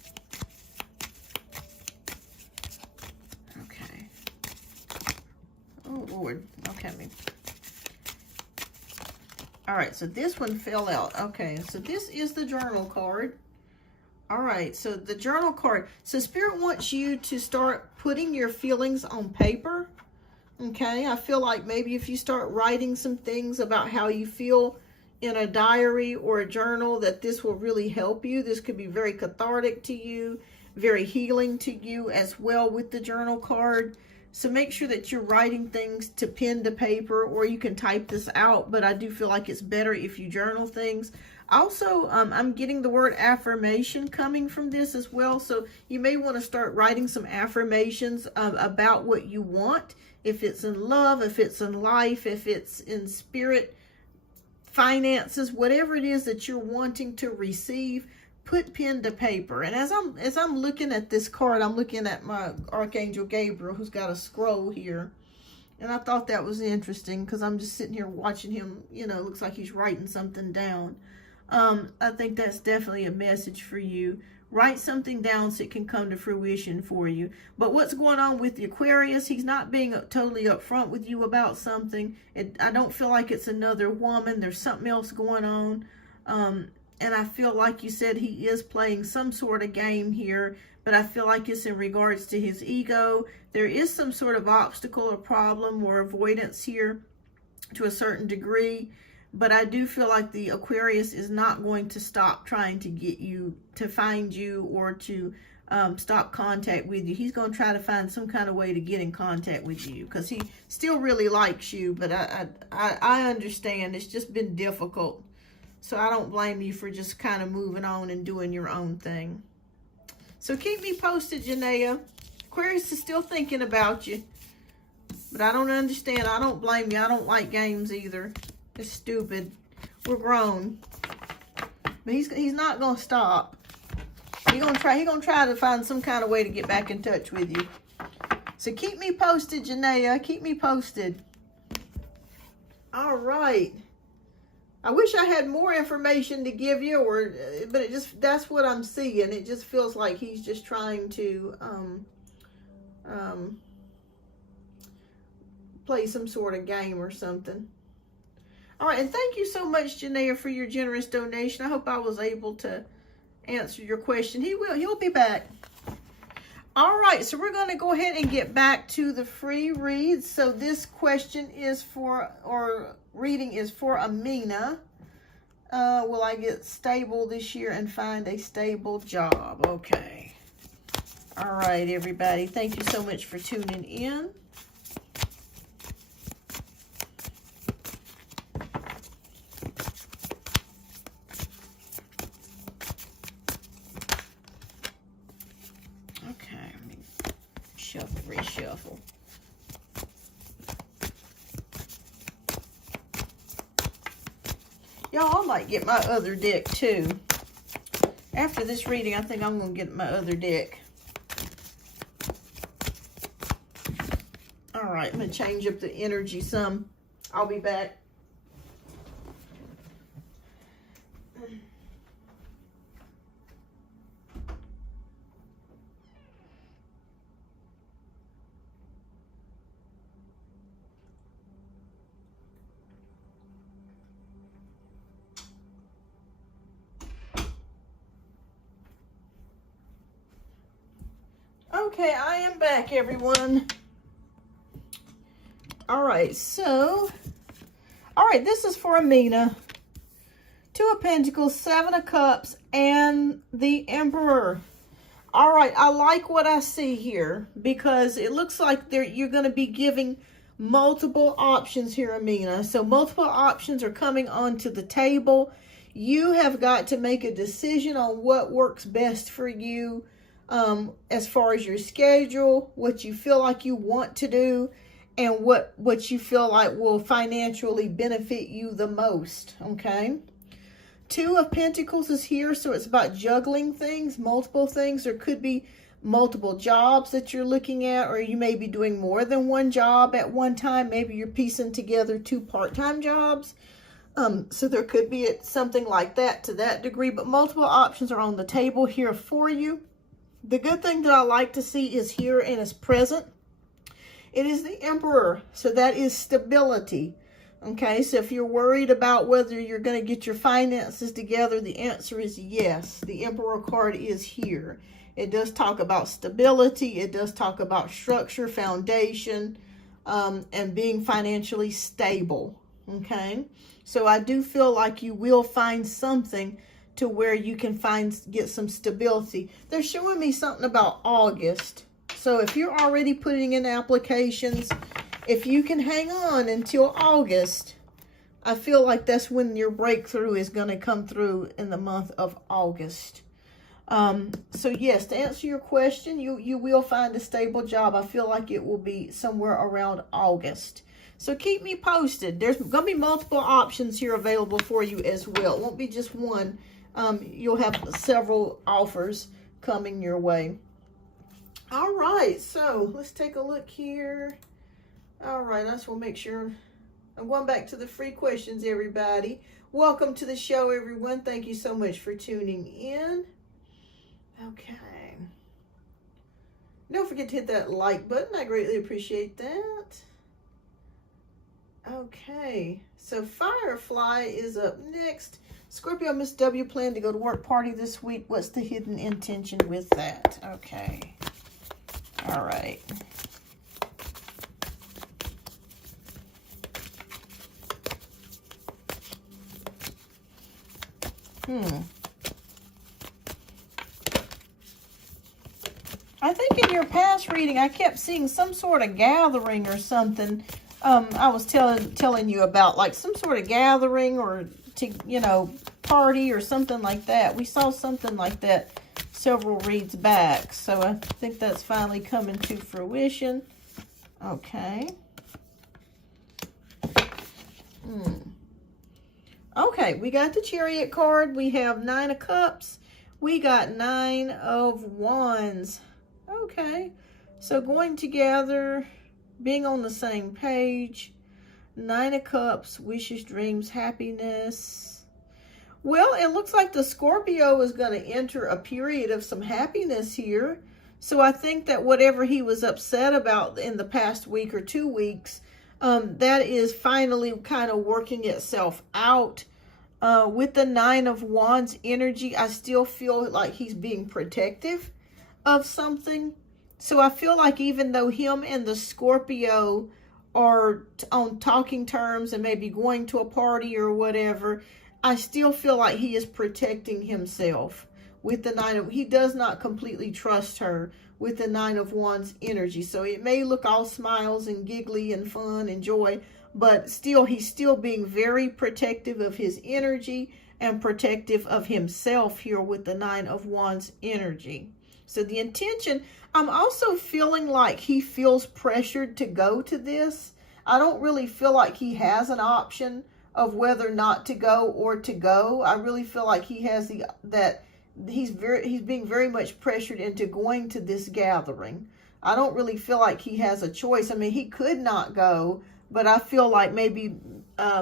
Okay. Oh, Lord. Okay. All right. So this one fell out. Okay. So this is the journal card. All right, so the journal card. So Spirit wants you to start putting your feelings on paper. Okay, I feel like maybe if you start writing some things about how you feel in a diary or a journal, that this will really help you. This could be very cathartic to you, very healing to you as well with the journal card. So make sure that you're writing things to pen to paper, or you can type this out, but I do feel like it's better if you journal things. Also, I'm getting the word affirmation coming from this as well. So you may want to start writing some affirmations about what you want. If it's in love, if it's in life, if it's in spirit, finances, whatever it is that you're wanting to receive, put pen to paper. And as I'm looking at this card, I'm looking at my Archangel Gabriel, who's got a scroll here. And I thought that was interesting, because I'm just sitting here watching him, you know, looks like he's writing something down. I think that's definitely a message for you. Write something down so it can come to fruition for you. But what's going on with the Aquarius? He's not being totally upfront with you about something. I don't feel like it's another woman. There's something else going on. And I feel like you said he is playing some sort of game here, but I feel like it's in regards to his ego. There is some sort of obstacle or problem or avoidance here to a certain degree. But I do feel like the Aquarius is not going to stop trying to get you, to find you, or to stop contact with you. He's going to try to find some kind of way to get in contact with you because he still really likes you. But I understand it's just been difficult. So I don't blame you for just kind of moving on and doing your own thing. So keep me posted, Janaea. Aquarius is still thinking about you. But I don't understand. I don't blame you. I don't like games either. It's stupid. We're grown. But he's not going to stop. He's gonna try to find some kind of way to get back in touch with you. So keep me posted, Janaea. Keep me posted. All right. I wish I had more information to give you, but that's what I'm seeing. It just feels like he's just trying to play some sort of game or something. All right, and thank you so much, Janaea, for your generous donation. I hope I was able to answer your question. He'll be back. All right, so we're going to go ahead and get back to the free read. So this question is reading is for Amina. Will I get stable this year and find a stable job? Okay. All right, everybody. Thank you so much for tuning in. Reshuffle. Y'all, I might get my other deck too. After this reading, I think I'm going to get my other deck. All right, I'm going to change up the energy some. I'll be back. Okay, I am back, everyone. All right, this is for Amina. 2 of Pentacles, 7 of Cups, and the Emperor. All right, I like what I see here because it looks like you're going to be giving multiple options here, Amina. So multiple options are coming onto the table. You have got to make a decision on what works best for you. As far as your schedule, what you feel like you want to do, and what you feel like will financially benefit you the most, okay? 2 of Pentacles is here, so it's about juggling things, multiple things. There could be multiple jobs that you're looking at, or you may be doing more than one job at one time. Maybe you're piecing together 2 part-time jobs. So there could be something like that to that degree, but multiple options are on the table here for you. The good thing that I like to see is here and is present. It is the Emperor, so that is stability. Okay, so if you're worried about whether you're going to get your finances together, the answer is yes. The Emperor card is here. It does talk about stability. It does talk about structure, foundation, and being financially stable. Okay, so I do feel like you will find something to where you can get some stability. They're showing me something about August. So if you're already putting in applications, if you can hang on until August, I feel like that's when your breakthrough is going to come through in the month of August. So yes, to answer your question, you will find a stable job. I feel like it will be somewhere around August. So keep me posted. There's going to be multiple options here available for you as well. It won't be just one. You'll have several offers coming your way. All right, so let's take a look here. All right, I just want to make sure. I'm going back to the free questions, everybody. Welcome to the show, everyone. Thank you so much for tuning in. Okay. Don't forget to hit that like button. I greatly appreciate that. Okay, so Firefly is up next. Scorpio, Miss W plan to go to work party this week. What's the hidden intention with that? Okay. All right. I think in your past reading, I kept seeing some sort of gathering or something. I was telling you about, like some sort of gathering or party or something like that. We saw something like that several reads back. So I think that's finally coming to fruition. Okay. Okay, we got the Chariot card. We have 9 of Cups. We got 9 of Wands. Okay, so going together, being on the same page. 9 of Cups, wishes, dreams, happiness. Well, it looks like the Scorpio is going to enter a period of some happiness here. So I think that whatever he was upset about in the past week or 2 weeks, that is finally kind of working itself out. With the 9 of Wands energy, I still feel like he's being protective of something. So I feel like even though him and the Scorpio are on talking terms and maybe going to a party or whatever, I still feel like he is protecting himself with the 9 of, he does not completely trust her with the 9 of Wands energy. So it may look all smiles and giggly and fun and joy, but still, he's still being very protective of his energy and protective of himself here with the 9 of Wands energy. So the intention, I'm also feeling like he feels pressured to go to this. I don't really feel like he has an option of whether not to go or to go. I really feel like he has he's being very much pressured into going to this gathering. I don't really feel like he has a choice. I mean, he could not go, but I feel like maybe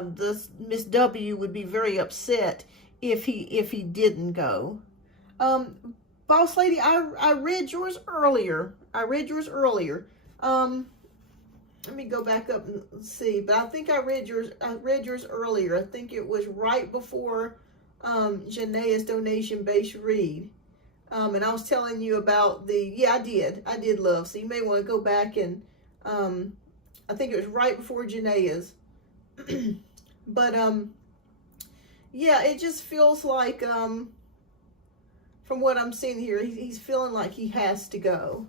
this Miss W would be very upset if he didn't go. Boss lady, I read yours earlier. Let me go back up and see. But I think I read yours earlier. I think it was right before Janae's donation-based read. And I was telling you about I did, love. So you may want to go back and, I think it was right before Janae's. But, yeah, it just feels like, from what I'm seeing here, he's feeling like he has to go.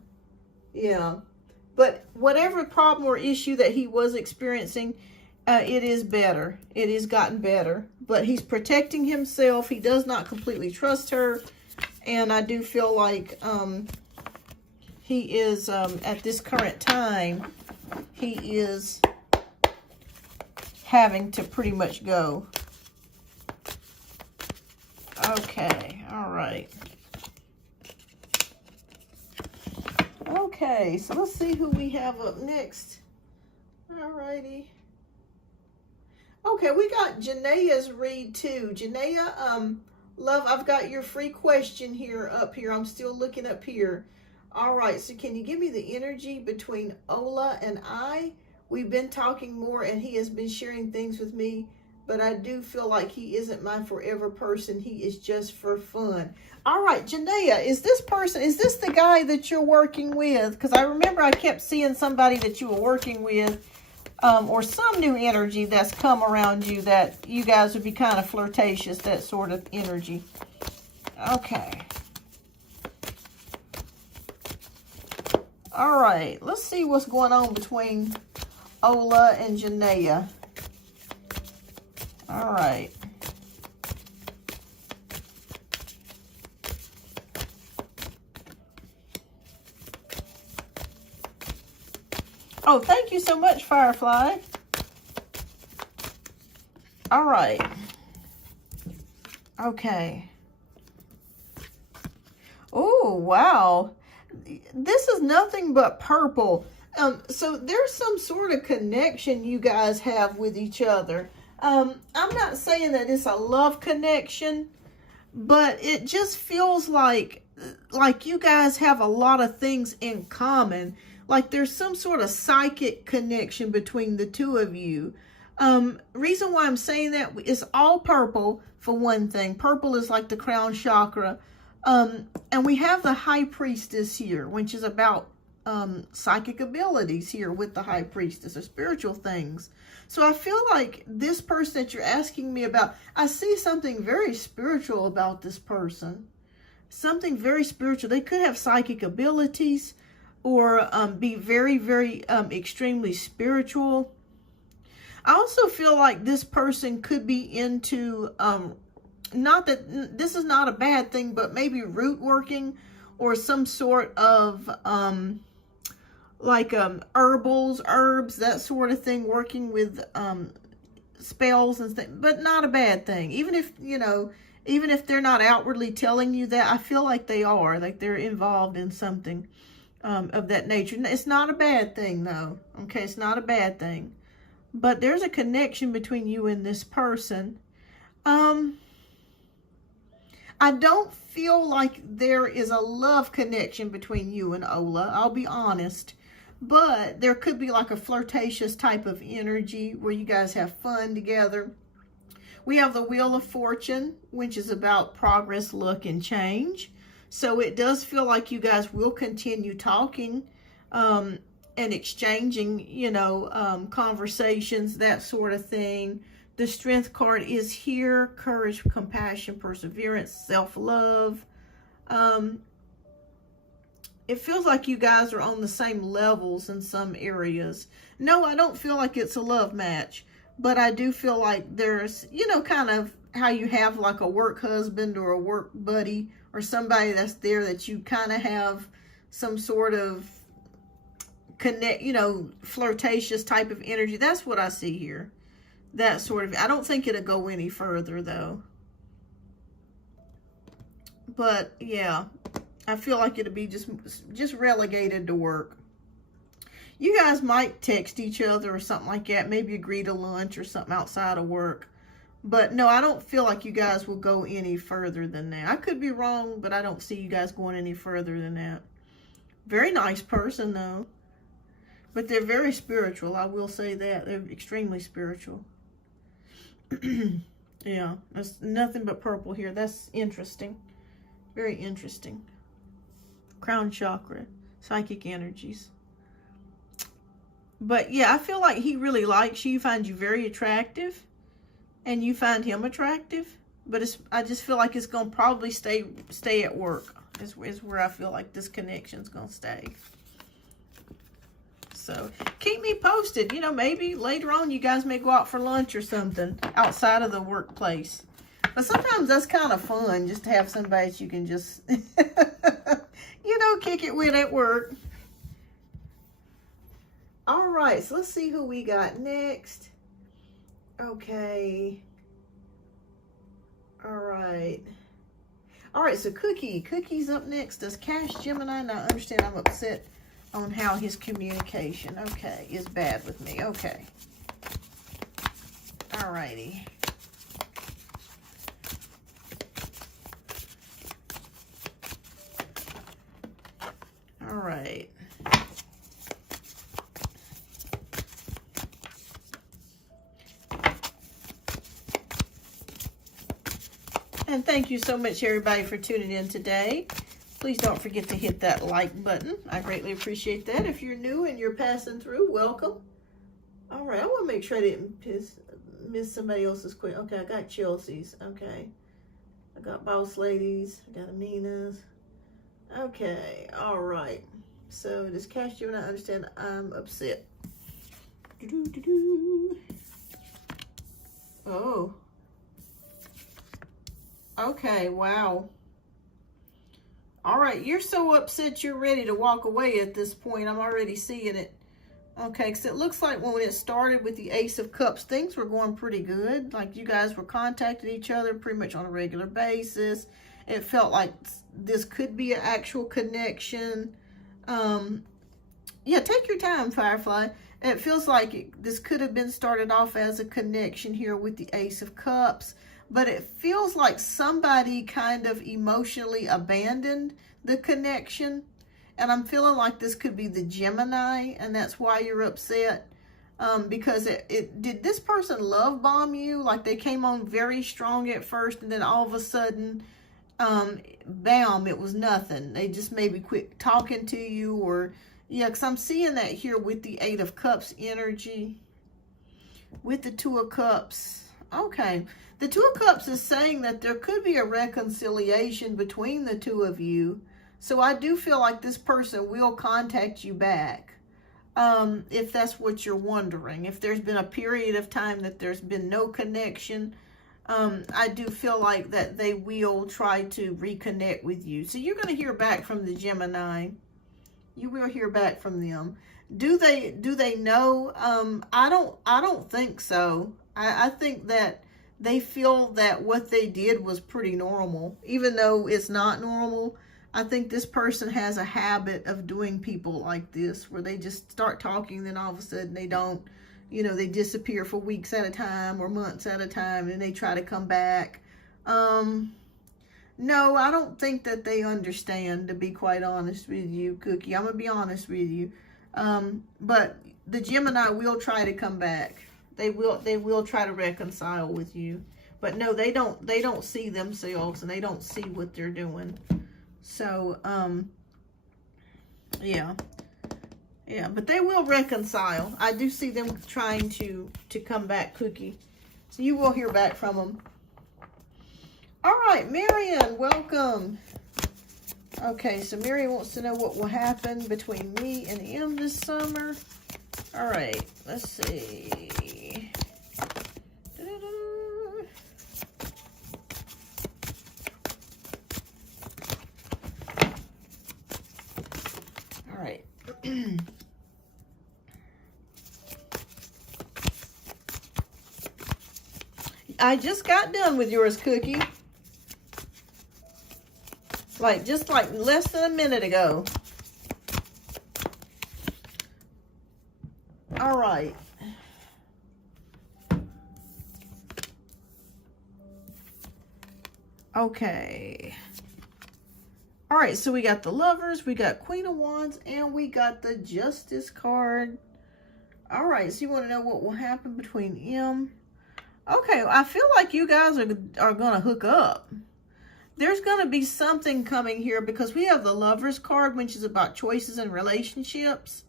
Yeah. But whatever problem or issue that he was experiencing, it is better. It has gotten better. But he's protecting himself. He does not completely trust her. And I do feel like he is, at this current time, he is having to pretty much go. Okay, all right. Okay, so let's see who we have up next. All righty. Okay, we got Janae's read too. Janaea, love, I've got your free question here up here. I'm still looking up here. All right, so can you give me the energy between Ola and I? We've been talking more and he has been sharing things with me, but I do feel like he isn't my forever person. He is just for fun. All right, Janaea, is this the guy that you're working with? Because I remember I kept seeing somebody that you were working with, or some new energy that's come around you that you guys would be kind of flirtatious, that sort of energy. Okay. All right, let's see what's going on between Ola and Janaea. All right. Oh, thank you so much, Firefly. All right. Okay. Oh, wow. This is nothing but purple. So there's some sort of connection you guys have with each other. I'm not saying that it's a love connection, but it just feels like you guys have a lot of things in common. Like there's some sort of psychic connection between the two of you. Reason why I'm saying that is all purple, for one thing. Purple is like the crown chakra. And we have the High Priestess here, which is about psychic abilities here with the High Priestess, or spiritual things. So I feel like this person that you're asking me about, I see something very spiritual about this person. something very spiritual. They could have psychic abilities or be very, very extremely spiritual. I also feel like this person could be into, not that this is not a bad thing, but maybe root working or some sort of like herbs, that sort of thing, working with spells and things, but not a bad thing. Even if, you know, even if they're not outwardly telling you that, I feel like they are, like they're involved in something of that nature. It's not a bad thing though. Okay, it's not a bad thing. But there's a connection between you and this person. I don't feel like there is a love connection between you and Ola. I'll be honest. But there could be like a flirtatious type of energy where you guys have fun together. We have the Wheel of Fortune, which is about progress, luck, and change. So it does feel like you guys will continue talking and exchanging, you know, conversations, that sort of thing. The Strength card is here. Courage, compassion, perseverance, self-love. It feels like you guys are on the same levels in some areas. No, I don't feel like it's a love match. But I do feel like there's, you know, kind of how you have like a work husband or a work buddy or somebody that's there that you kind of have some sort of connect, you know, flirtatious type of energy. That's what I see here. That sort of, I don't think it'll go any further though. But yeah, I feel like it'll be just relegated to work. You guys might text each other or something like that. Maybe agree to lunch or something outside of work. But no, I don't feel like you guys will go any further than that. I could be wrong, but I don't see you guys going any further than that. Very nice person, though. But they're very spiritual. I will say that. They're extremely spiritual. Yeah, there's nothing but purple here. That's interesting. Very interesting. Crown chakra. Psychic energies. But yeah, I feel like he really likes you, finds you very attractive, and you find him attractive. But I just feel like it's gonna probably stay at work. Is where I feel like this connection's gonna stay. So keep me posted. You know, maybe later on you guys may go out for lunch or something outside of the workplace. But sometimes that's kind of fun, just to have somebody that you can just, you know, kick it with at work. All right, so let's see who we got next. Okay. All right. All right, so Cookie's up next. Does Cash Gemini? Now, understand I'm upset on how his communication, okay, is bad with me. Okay. All righty. All right. And thank you so much, everybody, for tuning in today. Please don't forget to hit that like button. I greatly appreciate that. If you're new and you're passing through, welcome. All right, I want to make sure I didn't miss somebody else's question. Okay, I got Chelsea's. Okay. I got Boss Ladies. I got Amina's. Okay, all right. So does Cash Gemini understand I'm upset? Oh. Okay, wow. All right, you're so upset you're ready to walk away at this point. I'm already seeing it. Okay, because it looks like when it started with the Ace of Cups, things were going pretty good. Like you guys were contacting each other pretty much on a regular basis. It felt like this could be an actual connection. Yeah, take your time, Firefly. It feels like this could have been started off as a connection here with the Ace of Cups. But it feels like somebody kind of emotionally abandoned the connection. And I'm feeling like this could be the Gemini, and that's why you're upset. Because did this person love bomb you? Like they came on very strong at first, and then all of a sudden, bam, it was nothing. They just maybe quit talking to you, or, yeah, because I'm seeing that here with the Eight of Cups energy. With the Two of Cups. Okay. The Two of Cups is saying that there could be a reconciliation between the two of you. So I do feel like this person will contact you back. If that's what you're wondering. If there's been a period of time that there's been no connection, I do feel like that they will try to reconnect with you. So you're going to hear back from the Gemini. You will hear back from them. Do they know? I don't think so. I think that they feel that what they did was pretty normal, even though it's not normal. I think this person has a habit of doing people like this, where they just start talking, then all of a sudden they don't, you know, they disappear for weeks at a time or months at a time, and they try to come back. No, I don't think that they understand, to be quite honest with you, Cookie. I'm going to be honest with you. But the Gemini will try to come back. They will try to reconcile with you. But no, they don't see themselves, and they don't see what they're doing. So, yeah, but they will reconcile. I do see them trying to come back, Cookie. So you will hear back from them. All right, Marion, welcome. Okay, so Marion wants to know what will happen between me and him this summer. All right, let's see. All right. I just got done with yours, Cookie. Just like less than a minute ago. All right. Okay. All right, so we got the Lovers, we got Queen of Wands, and we got the Justice card. All right, so you want to know what will happen between them? Okay, I feel like you guys are going to hook up. There's going to be something coming here, because we have the Lovers card, which is about choices and relationships.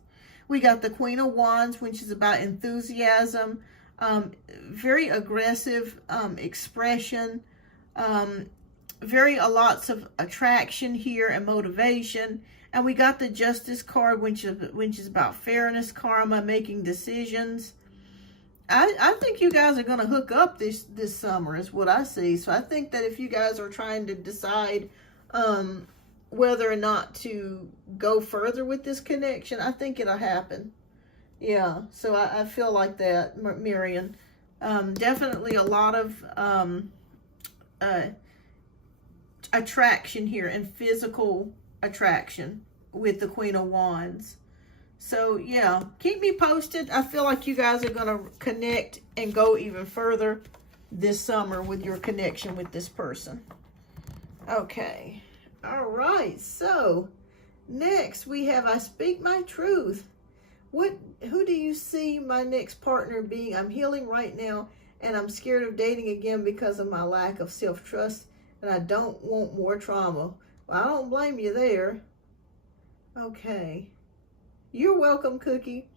We got the Queen of Wands, which is about enthusiasm, very aggressive expression, lots of attraction here and motivation. And we got the Justice card, which is about fairness, karma, making decisions. I think you guys are going to hook up this summer is what I see. So I think that if you guys are trying to decide whether or not to go further with this connection, I think it'll happen. Yeah, so I feel like that, Marion. Definitely a lot of attraction here, and physical attraction with the Queen of Wands. So, yeah, keep me posted. I feel like you guys are going to connect and go even further this summer with your connection with this person. Okay. All right. So, next we have I Speak My Truth. Who do you see my next partner being? I'm healing right now, and I'm scared of dating again because of my lack of self-trust, and I don't want more trauma. Well, I don't blame you there. Okay. You're welcome, Cookie.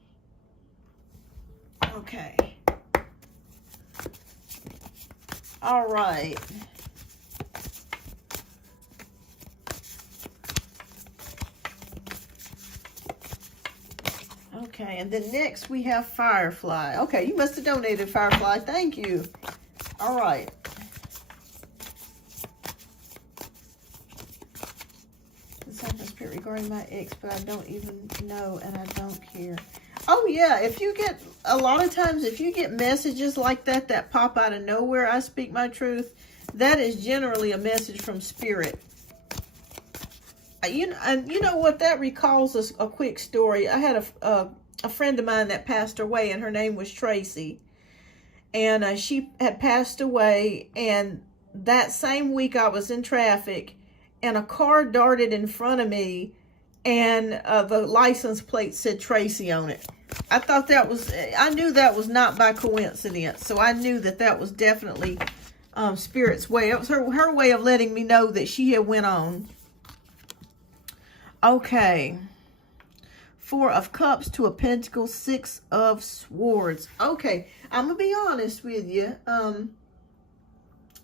Okay. All right. Okay, and then next we have Firefly. Okay, you must have donated, Firefly. Thank you. All right. Spirit regarding my ex, but I don't even know, and I don't care. Oh yeah, if you get, a lot of times if you get messages like that pop out of nowhere, I speak my truth, that is generally a message from Spirit. You know what, that recalls us a quick story. I had a friend of mine that passed away, and her name was Tracy, and she had passed away, and that same week I was in traffic, and a car darted in front of me, and the license plate said Tracy on it. I knew that was not by coincidence. So I knew that was definitely Spirit's way. It was her way of letting me know that she had went on. Okay. 4 of Cups, 2 of Pentacles, 6 of Swords. Okay, I'm going to be honest with you.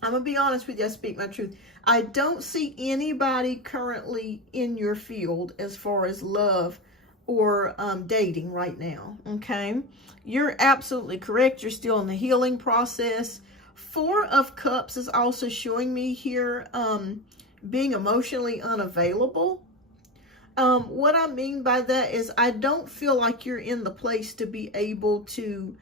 I'm going to be honest with you. I speak my truth. I don't see anybody currently in your field as far as love or dating right now. Okay. You're absolutely correct. You're still in the healing process. 4 of Cups is also showing me here being emotionally unavailable. What I mean by that is I don't feel like you're in the place to be able to,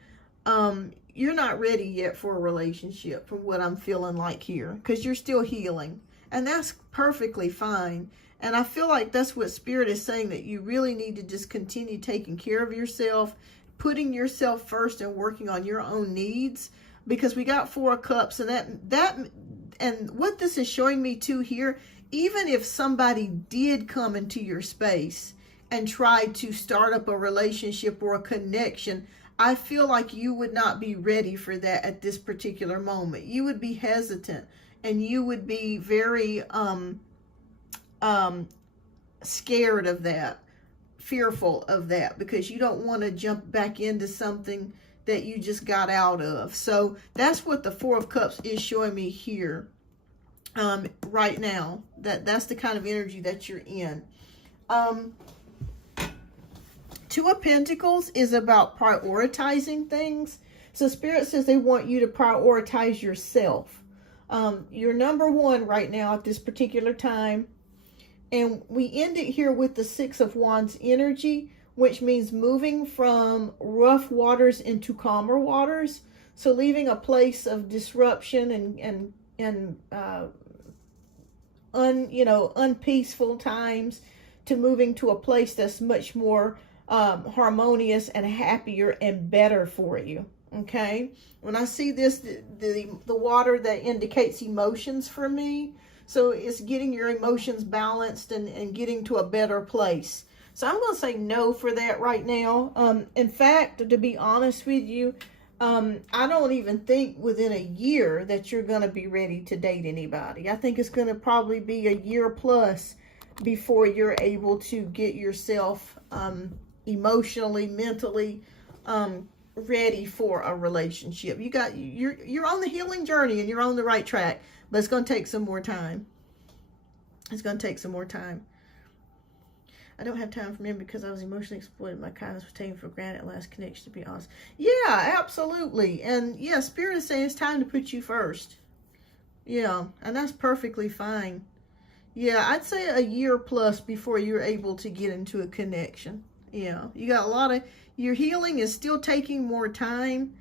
you're not ready yet for a relationship from what I'm feeling like here, because you're still healing, and that's perfectly fine. And I feel like that's what Spirit is saying, that you really need to just continue taking care of yourself, putting yourself first and working on your own needs, because we got 4 of Cups, and and what this is showing me too here, even if somebody did come into your space and try to start up a relationship or a connection, I feel like you would not be ready for that at this particular moment. You would be hesitant, and you would be very scared of that, fearful of that, because you don't want to jump back into something that you just got out of. So that's what the 4 of Cups is showing me here right now. That's the kind of energy that you're in. 2 of Pentacles is about prioritizing things. So Spirit says they want you to prioritize yourself. You're number 1 right now at this particular time. And we end it here with the 6 of Wands energy, which means moving from rough waters into calmer waters. So leaving a place of disruption and unpeaceful times to moving to a place that's much more harmonious and happier and better for you. Okay, when I see this, the water, that indicates emotions for me. So it's getting your emotions balanced and getting to a better place. So I'm going to say no for that right now. In fact, to be honest with you, I don't even think within a year that you're going to be ready to date anybody. I think it's going to probably be a year plus before you're able to get yourself emotionally, mentally ready for a relationship. You're on the healing journey, and you're on the right track, but it's going to take some more time. It's going to take some more time. I don't have time for men because I was emotionally exploited. My kindness was taken for granted at last connection, to be honest. Yeah, absolutely. And yeah, Spirit is saying it's time to put you first. Yeah, and that's perfectly fine. Yeah, I'd say a year plus before you're able to get into a connection. Yeah, you got a lot of, your healing is still taking more time.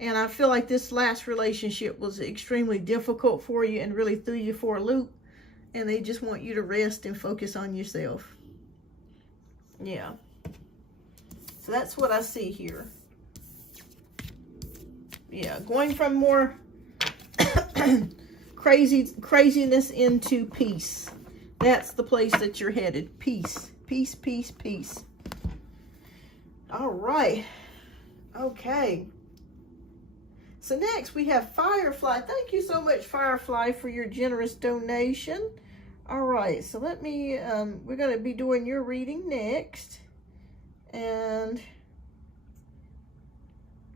And I feel like this last relationship was extremely difficult for you and really threw you for a loop. And they just want you to rest and focus on yourself. Yeah. So that's what I see here. Yeah, going from more craziness into peace. That's the place that you're headed. Peace. Peace, peace, peace. All right. Okay. So next we have Firefly. Thank you so much, Firefly, for your generous donation. All right, so let me, we're going to be doing your reading next. And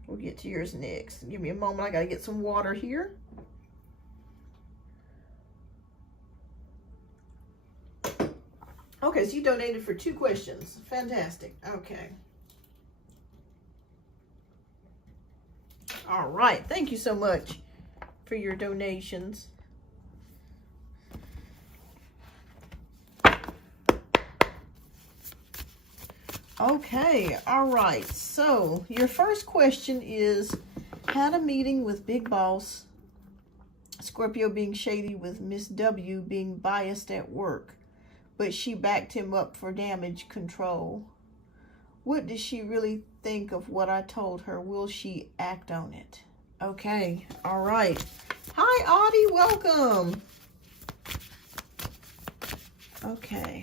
we'll get to yours next. Give me a moment. I got to get some water here. Okay, so you donated for 2 questions. Fantastic. Okay. All right. Thank you so much for your donations. Okay. All right. So your first question is, had a meeting with Big Boss, Scorpio being shady with Miss W being biased at work, but she backed him up for damage control. What does she really think of what I told her? Will she act on it? Okay. All right. Hi, Audie. Welcome. Okay.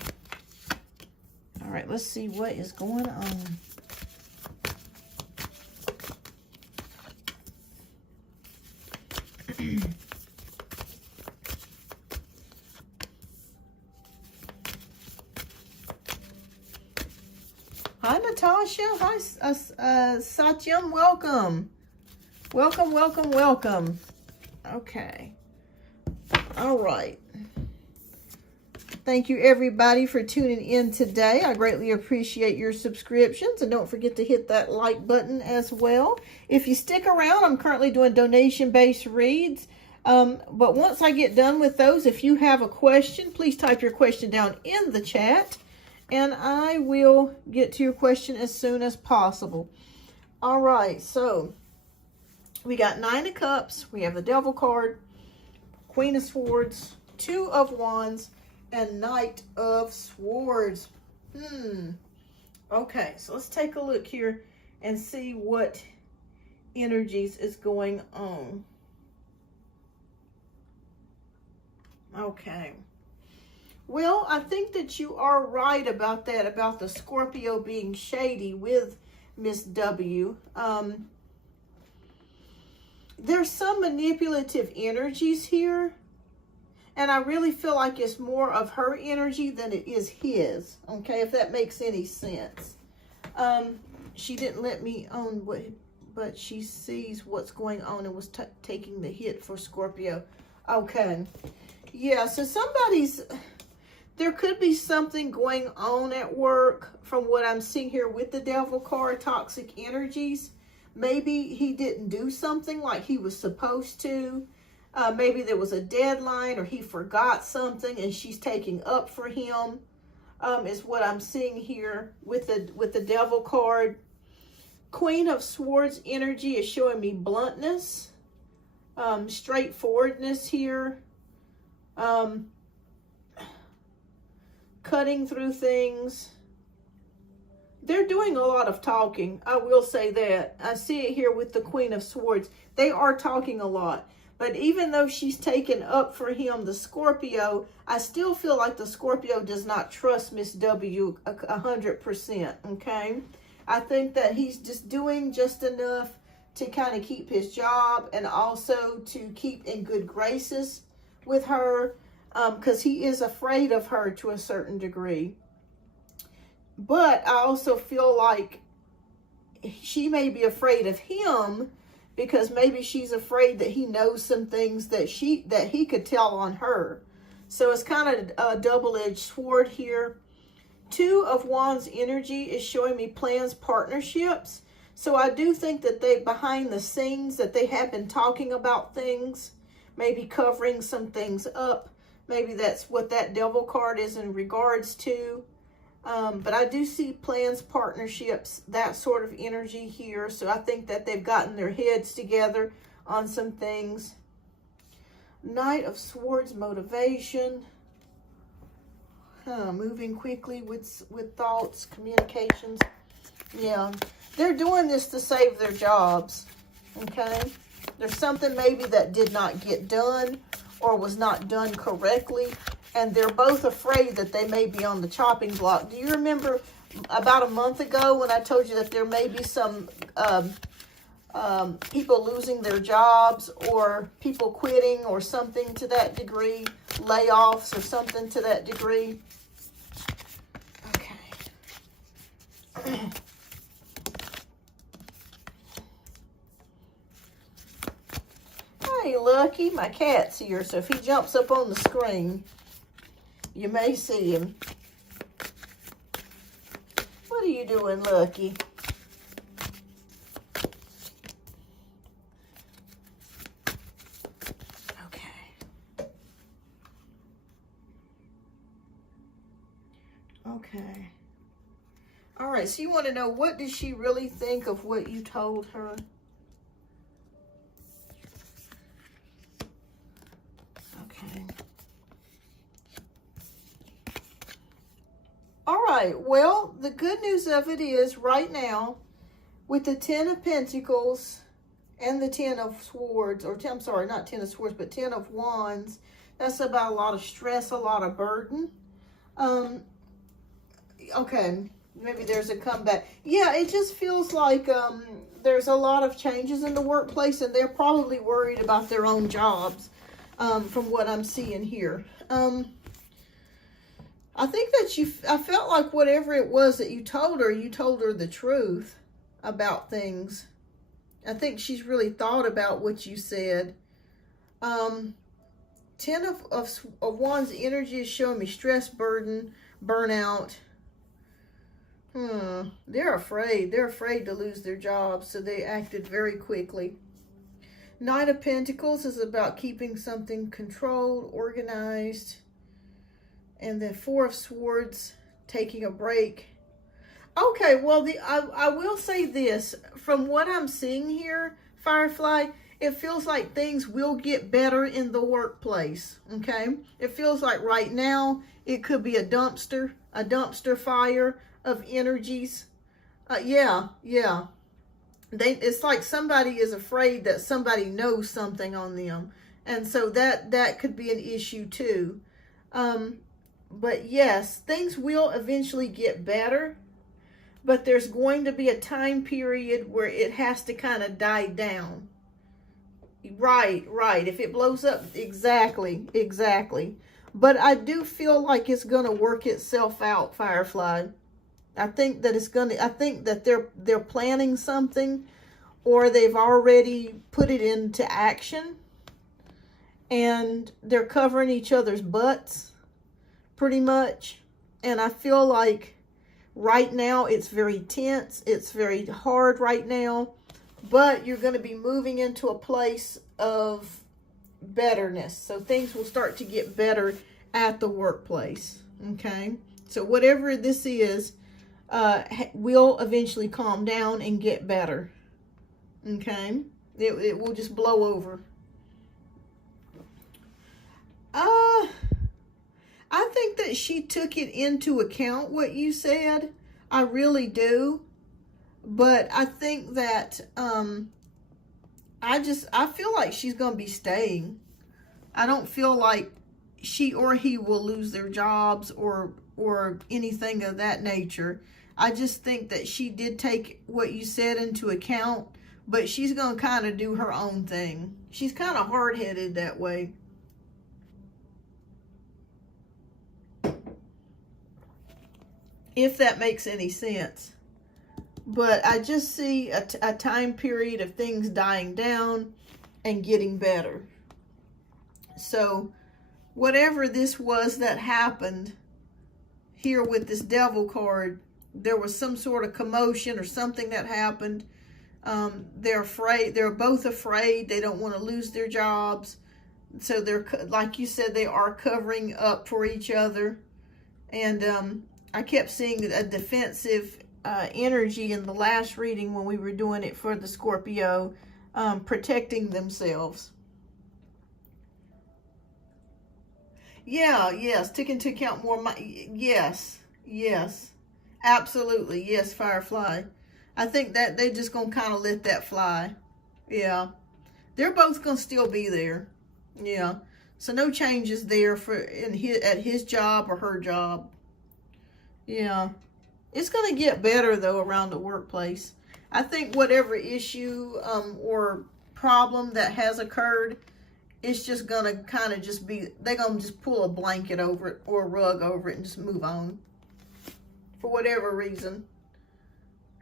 All right. Let's see what is going on. Hi, Natasha. Hi, Satyam. Welcome. Welcome, welcome, welcome. Okay. All right. Thank you, everybody, for tuning in today. I greatly appreciate your subscriptions. And don't forget to hit that like button as well. If you stick around, I'm currently doing donation-based reads. But once I get done with those, if you have a question, please type your question down in the chat. And I will get to your question as soon as possible. All right, so we got 9 of Cups. We have the Devil card, Queen of Swords, 2 of Wands, and Knight of Swords. Okay, so let's take a look here and see what energies is going on. Okay. Well, I think that you are right about that, about the Scorpio being shady with Miss W. There's some manipulative energies here. And I really feel like it's more of her energy than it is his. Okay, if that makes any sense. She didn't let me own what, but she sees what's going on and was taking the hit for Scorpio. Okay. Yeah, so there could be something going on at work from what I'm seeing here with the Devil card, toxic energies. Maybe he didn't do something like he was supposed to. Maybe there was a deadline or he forgot something and she's taking up for him, is what I'm seeing here with the Devil card. Queen of Swords energy is showing me bluntness, straightforwardness here, cutting through things. They're doing a lot of talking, I will say that. I see it here with the Queen of Swords. They are talking a lot. But even though she's taken up for him, the Scorpio, I still feel like the Scorpio does not trust Miss W 100%, okay? I think that he's just doing just enough to kind of keep his job and also to keep in good graces with her, because he is afraid of her to a certain degree. But I also feel like she may be afraid of him because maybe she's afraid that he knows some things that he could tell on her. So it's kind of a double-edged sword here. 2 of Wands energy is showing me plans, partnerships. So I do think that they, behind the scenes, that they have been talking about things, maybe covering some things up. Maybe that's what that Devil card is in regards to. But I do see plans, partnerships, that sort of energy here. So I think that they've gotten their heads together on some things. Knight of Swords, motivation. Moving quickly with thoughts, communications. Yeah, they're doing this to save their jobs. Okay? There's something maybe that did not get done or was not done correctly. And they're both afraid that they may be on the chopping block. Do you remember about a month ago when I told you that there may be some people losing their jobs or people quitting or something to that degree, layoffs or something to that degree? Okay. Hey, Lucky, my cat's here, so if he jumps up on the screen, you may see him. What are you doing, Lucky? Okay. Okay. All right, so you want to know, what does she really think of what you told her? Okay. All right, well, the good news of it is right now, with the 10 of Pentacles and the 10 of Swords, or I'm sorry, not 10 of Swords, but 10 of Wands, that's about a lot of stress, a lot of burden. Okay, maybe there's a comeback. Yeah, it just feels like there's a lot of changes in the workplace, and they're probably worried about their own jobs, from what I'm seeing here. I think that I felt like whatever it was that you told her the truth about things. I think she's really thought about what you said. 10 Ten of Wands energy is showing me stress, burden, burnout. They're afraid. They're afraid to lose their jobs, so they acted very quickly. Knight of Pentacles is about keeping something controlled, organized. And then Four of Swords, taking a break. Okay, well, I will say this. From what I'm seeing here, Firefly, it feels like things will get better in the workplace, okay? It feels like right now it could be a dumpster fire of energies. Yeah. It's like somebody is afraid that somebody knows something on them. And so that could be an issue too. But yes, things will eventually get better. But there's going to be a time period where it has to kind of die down. Right. If it blows up, exactly. But I do feel like it's going to work itself out, Firefly. I think that they're planning something, or they've already put it into action, and they're covering each other's butts pretty much. And I feel like right now it's very tense, it's very hard right now, but you're going to be moving into a place of betterness. So things will start to get better at the workplace, okay? So whatever this is, will eventually calm down and get better. Okay? It will just blow over. I think that she took it into account, what you said. I really do. But I think that, I feel like she's going to be staying. I don't feel like she or he will lose their jobs or anything of that nature. I just think that she did take what you said into account, but she's going to kind of do her own thing. She's kind of hard-headed that way. If that makes any sense. But I just see a time period of things dying down and getting better. So whatever this was that happened here with this Devil card, there was some sort of commotion or something that happened. They're afraid. They're both afraid. They don't want to lose their jobs. So they're, like you said, they are covering up for each other. And I kept seeing a defensive energy in the last reading when we were doing it for the Scorpio, protecting themselves. Yes, took into account more. Yes, absolutely. Yes, Firefly. I think that they're just going to kind of let that fly. Yeah. They're both going to still be there. Yeah. So no changes there at his job or her job. Yeah. It's going to get better, though, around the workplace. I think whatever issue or problem that has occurred, it's just going to kind of just be, they're going to just pull a blanket over it or a rug over it and just move on. For whatever reason.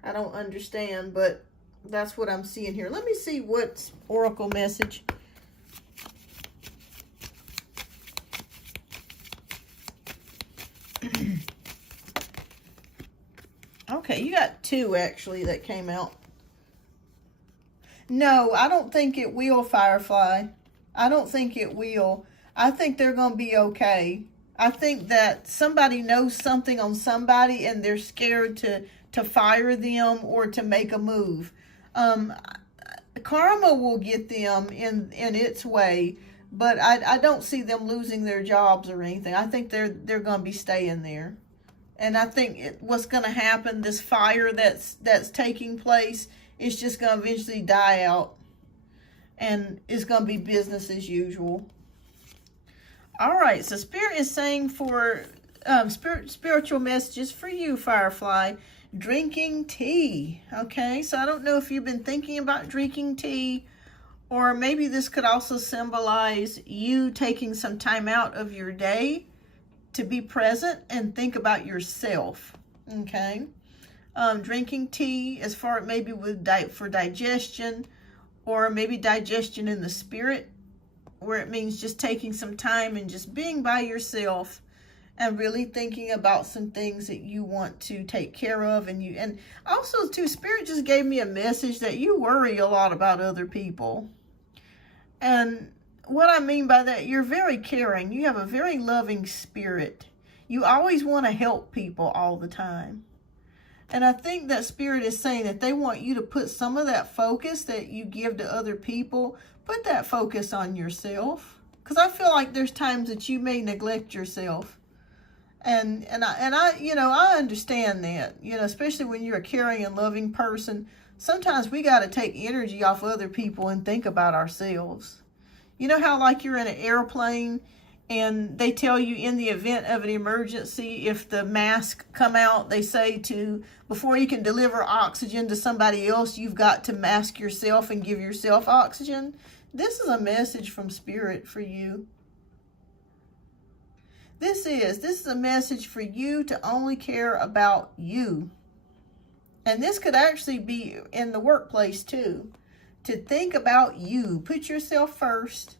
I don't understand, but that's what I'm seeing here. Let me see what's Oracle message. Okay, you got two actually that came out. No, I don't think it will, Firefly. I don't think it will. I think they're going to be okay. I think that somebody knows something on somebody and they're scared to fire them or to make a move. Karma will get them in its way, but I don't see them losing their jobs or anything. I think they're going to be staying there. And I think what's going to happen, this fire that's taking place, is just going to eventually die out. And it's going to be business as usual. All right, so Spirit is saying for spiritual messages for you, Firefly, drinking tea. Okay, so I don't know if you've been thinking about drinking tea, or maybe this could also symbolize you taking some time out of your day to be present and think about yourself. Okay, drinking tea as far maybe with for digestion, or maybe digestion in the spirit. where it means just taking some time and just being by yourself and really thinking about some things that you want to take care of. And also too, Spirit just gave me a message that you worry a lot about other people. And what I mean by that, you're very caring. You have a very loving spirit. You always want to help people all the time. And I think that Spirit is saying that they want you to put some of that focus that you give to other people, put that focus on yourself. Because I feel like there's times that you may neglect yourself. And I you know, I understand that, you know, especially when you're a caring and loving person. Sometimes we got to take energy off other people and think about ourselves. You know how like you're in an airplane and they tell you in the event of an emergency, if the mask come out, they say to, before you can deliver oxygen to somebody else, you've got to mask yourself and give yourself oxygen. This is a message from Spirit for you. This is a message for you to only care about you. And this could actually be in the workplace too. To think about you. Put yourself first.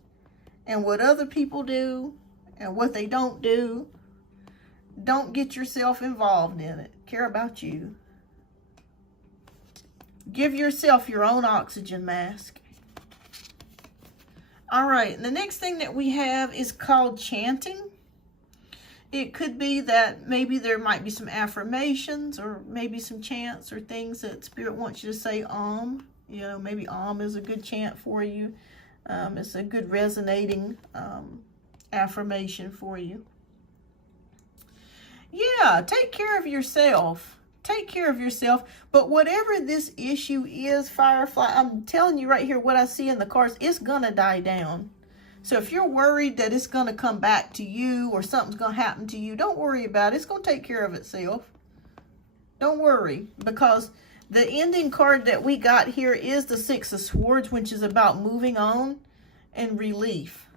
And what other people do and what they don't do. Don't get yourself involved in it. Care about you. Give yourself your own oxygen mask. All right. The next thing that we have is called chanting. It could be that maybe there might be some affirmations or maybe some chants or things that Spirit wants you to say You know, maybe is a good chant for you. It's a good resonating affirmation for you. Yeah, take care of yourself. Take care of yourself. But whatever this issue is, Firefly, I'm telling you right here, what I see in the cards, it's going to die down. So if you're worried that it's going to come back to you or something's going to happen to you, don't worry about it. It's going to take care of itself. Don't worry, because the ending card that we got here is the Six of Swords, which is about moving on and relief.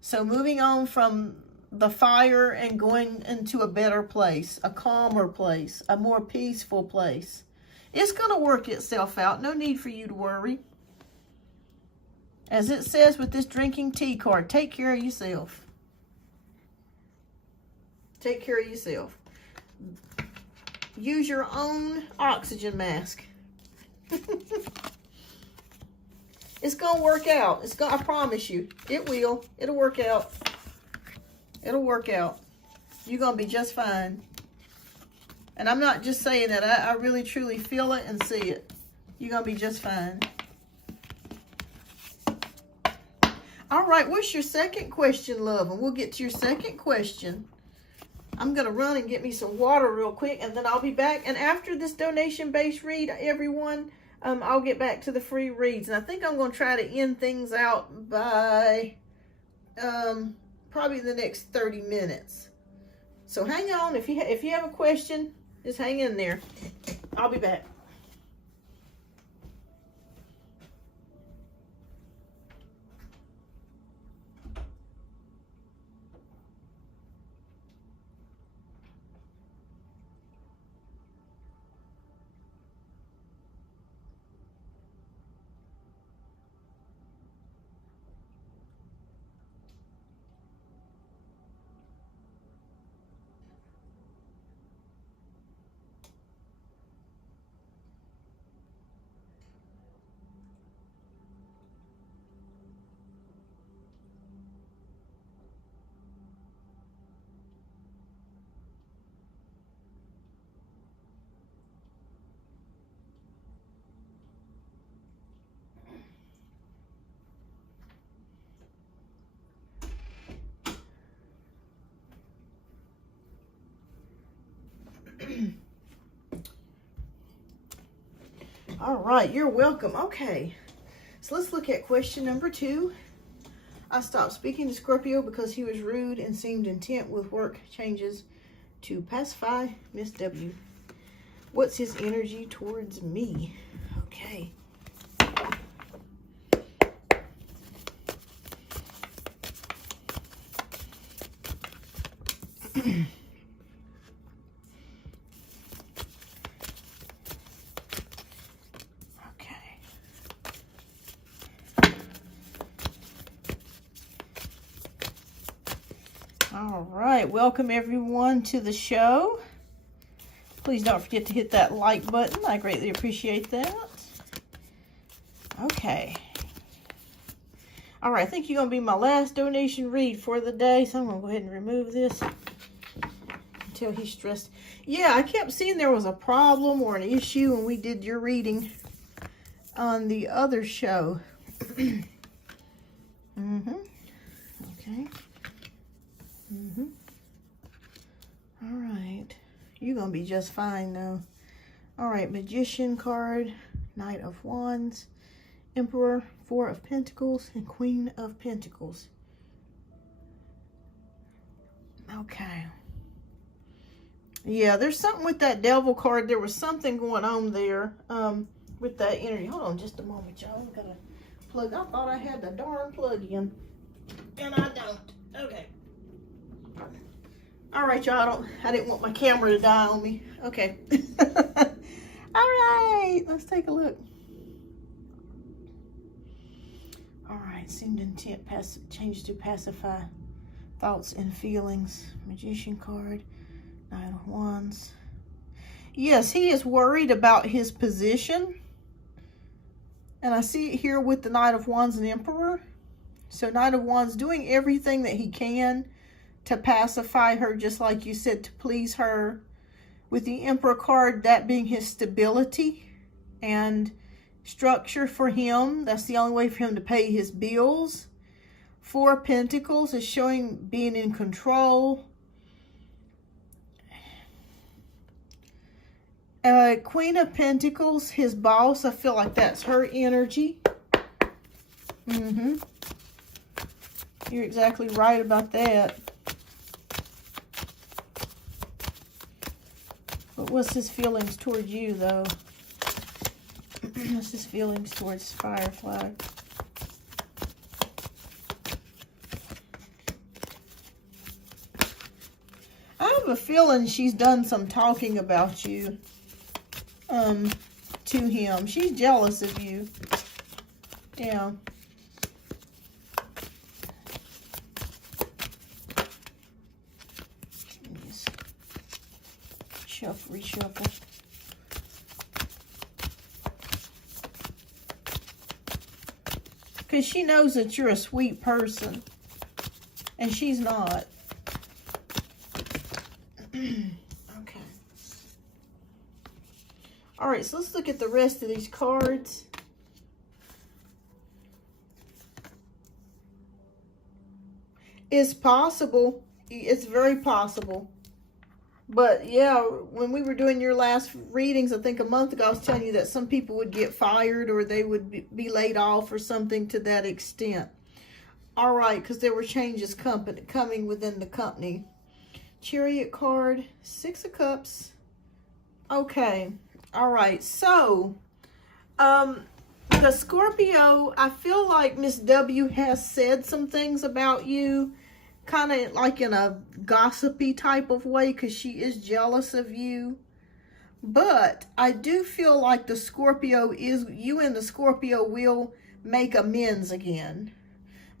So moving on from the fire and going into a better place, a calmer place, a more peaceful place. It's going to work itself out. No need for you to worry. As it says with this drinking tea card, take care of yourself. Take care of yourself. Use your own oxygen mask. It's going to work out. I promise you. It will. It'll work out. It'll work out. You're going to be just fine. And I'm not just saying that. I really, truly feel it and see it. You're going to be just fine. All right, what's your second question, love? And we'll get to your second question. I'm going to run and get me some water real quick, and then I'll be back. And after this donation-based read, everyone, I'll get back to the free reads. And I think I'm going to try to end things out by probably the next 30 minutes. So hang on. If you have a question, just hang in there. I'll be back. All right, you're welcome. Okay, so let's look at question number 2. I stopped speaking to Scorpio because he was rude and seemed intent with work changes to pacify Miss W. What's his energy towards me? Okay. All right, welcome everyone to the show. Please don't forget to hit that like button. I greatly appreciate that. Okay. All right, I think you're going to be my last donation read for the day, so I'm going to go ahead and remove this until he's stressed. Yeah, I kept seeing there was a problem or an issue when we did your reading on the other show. Okay. All right. You're going to be just fine, though. All right, Magician card, Knight of Wands, Emperor, Four of Pentacles, and Queen of Pentacles. Okay. Yeah, there's something with that Devil card. There was something going on there with that energy. Hold on just a moment, y'all. I gotta plug. I thought I had the darn plug in, and I don't. Okay. All right, y'all. I didn't want my camera to die on me. Okay. All right, let's take a look. All right, seemed intent change to pacify thoughts and feelings. Magician card, Knight of Wands. Yes, he is worried about his position. And I see it here with the Knight of Wands and Emperor. So Knight of Wands doing everything that he can to pacify her, just like you said, to please her. With the Emperor card, that being his stability and structure for him. That's the only way for him to pay his bills. Four of Pentacles is showing being in control. Queen of Pentacles, his boss, I feel like that's her energy. You're exactly right about that. But what's his feelings towards you, though? What's his feelings towards Firefly? I have a feeling she's done some talking about you to him. She's jealous of you. Yeah. Just reshuffle. Because she knows that you're a sweet person. And she's not. Okay. Alright, so let's look at the rest of these cards. It's possible. It's very possible. But yeah, when we were doing your last readings, I think a month ago, I was telling you that some people would get fired or they would be laid off or something to that extent. All right, because there were changes coming within the company. Chariot card, Six of Cups. Okay, all right. So, the Scorpio, I feel like Miss W has said some things about you, kind of like in a gossipy type of way, because she is jealous of you. But I do feel like the Scorpio you and the Scorpio will make amends again,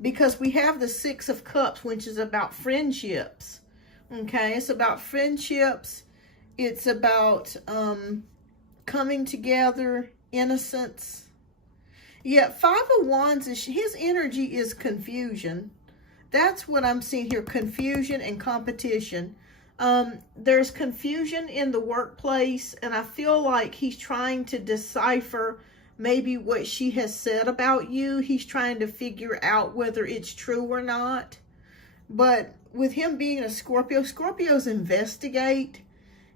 because we have the Six of Cups, which is about friendships. Okay, it's about friendships. It's about coming together, innocence. Yet Five of Wands, his energy is confusion. That's what I'm seeing here, confusion and competition. There's confusion in the workplace, and I feel like he's trying to decipher maybe what she has said about you. He's trying to figure out whether it's true or not. But with him being a Scorpio, Scorpios investigate.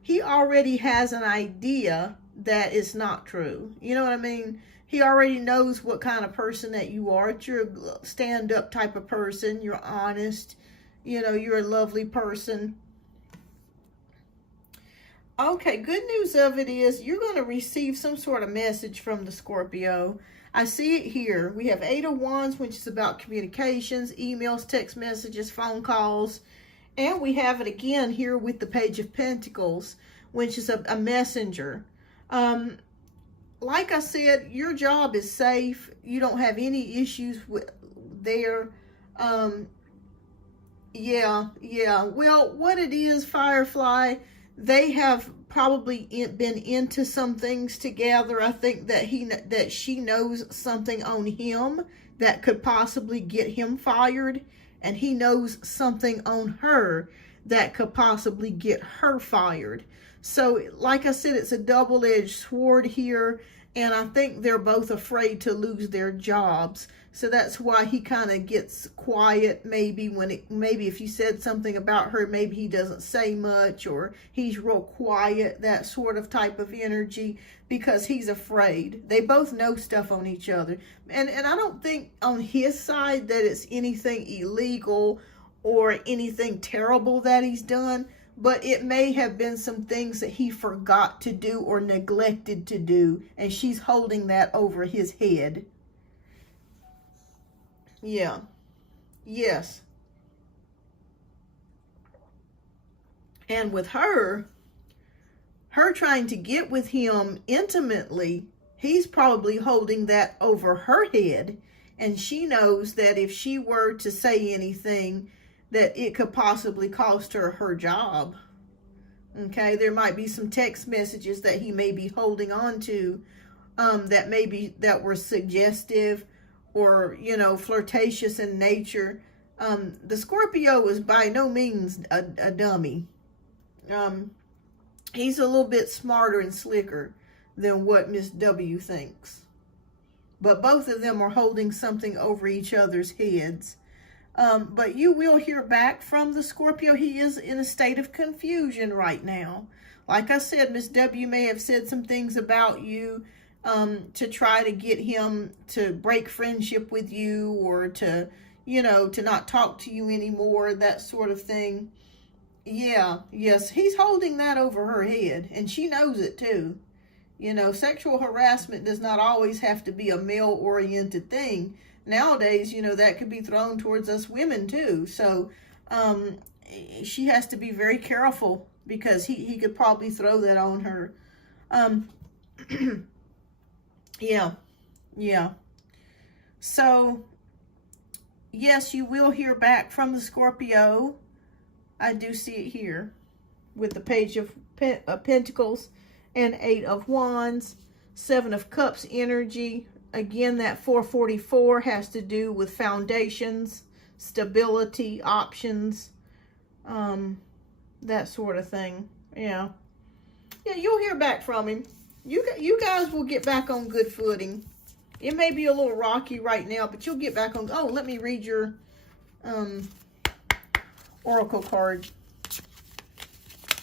He already has an idea that it's not true. You know what I mean? He already knows what kind of person that you are. You're a stand-up type of person. You're honest. You know, you're a lovely person. Okay, good news of it is you're going to receive some sort of message from the Scorpio. I see it here. We have Eight of Wands, which is about communications, emails, text messages, phone calls. And we have it again here with the Page of Pentacles, which is a messenger. Like I said, your job is safe. You don't have any issues there. Yeah, yeah. Well, what it is, Firefly, they have probably been into some things together. I think that she knows something on him that could possibly get him fired, and he knows something on her that could possibly get her fired. So, like I said, it's a double-edged sword here, and I think they're both afraid to lose their jobs. So that's why he kind of gets quiet. Maybe maybe if you said something about her, maybe he doesn't say much, or he's real quiet, that sort of type of energy, because he's afraid. They both know stuff on each other. And I don't think on his side that it's anything illegal or anything terrible that he's done, but it may have been some things that he forgot to do or neglected to do, and she's holding that over his head. Yeah. Yes. And with her trying to get with him intimately, he's probably holding that over her head. And she knows that if she were to say anything, that it could possibly cost her her job. Okay, there might be some text messages that he may be holding on to, that were suggestive, or, you know, flirtatious in nature. The Scorpio is by no means a dummy. He's a little bit smarter and slicker than what Miss W thinks. But both of them are holding something over each other's heads. But you will hear back from the Scorpio. He is in a state of confusion right now. Like I said, Miss W may have said some things about you, to try to get him to break friendship with you, or to, you know, to not talk to you anymore, that sort of thing. Yeah, yes, he's holding that over her head, and she knows it too. You know, sexual harassment does not always have to be a male-oriented thing. Nowadays, you know, that could be thrown towards us women too. So, she has to be very careful, because he could probably throw that on her. Yeah. So, yes, you will hear back from the Scorpio. I do see it here with the Page of Pentacles and 8 of Wands, 7 of Cups energy. Again, that 444 has to do with foundations, stability, options, that sort of thing. Yeah, you'll hear back from him. You guys will get back on good footing. It may be a little rocky right now, but you'll get back on. Oh, let me read your oracle card.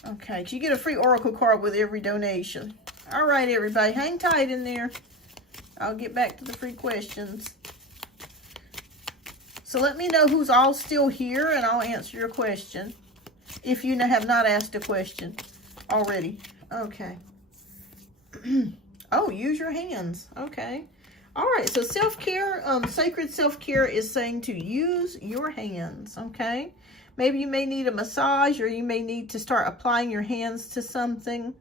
Okay, you get a free oracle card with every donation. All right, everybody, hang tight in there. I'll get back to the free questions. So let me know who's all still here, and I'll answer your question if you have not asked a question already. Okay. Oh, use your hands. Okay. All right. So self-care, sacred self-care is saying to use your hands. Okay. Maybe you may need a massage, or you may need to start applying your hands to something.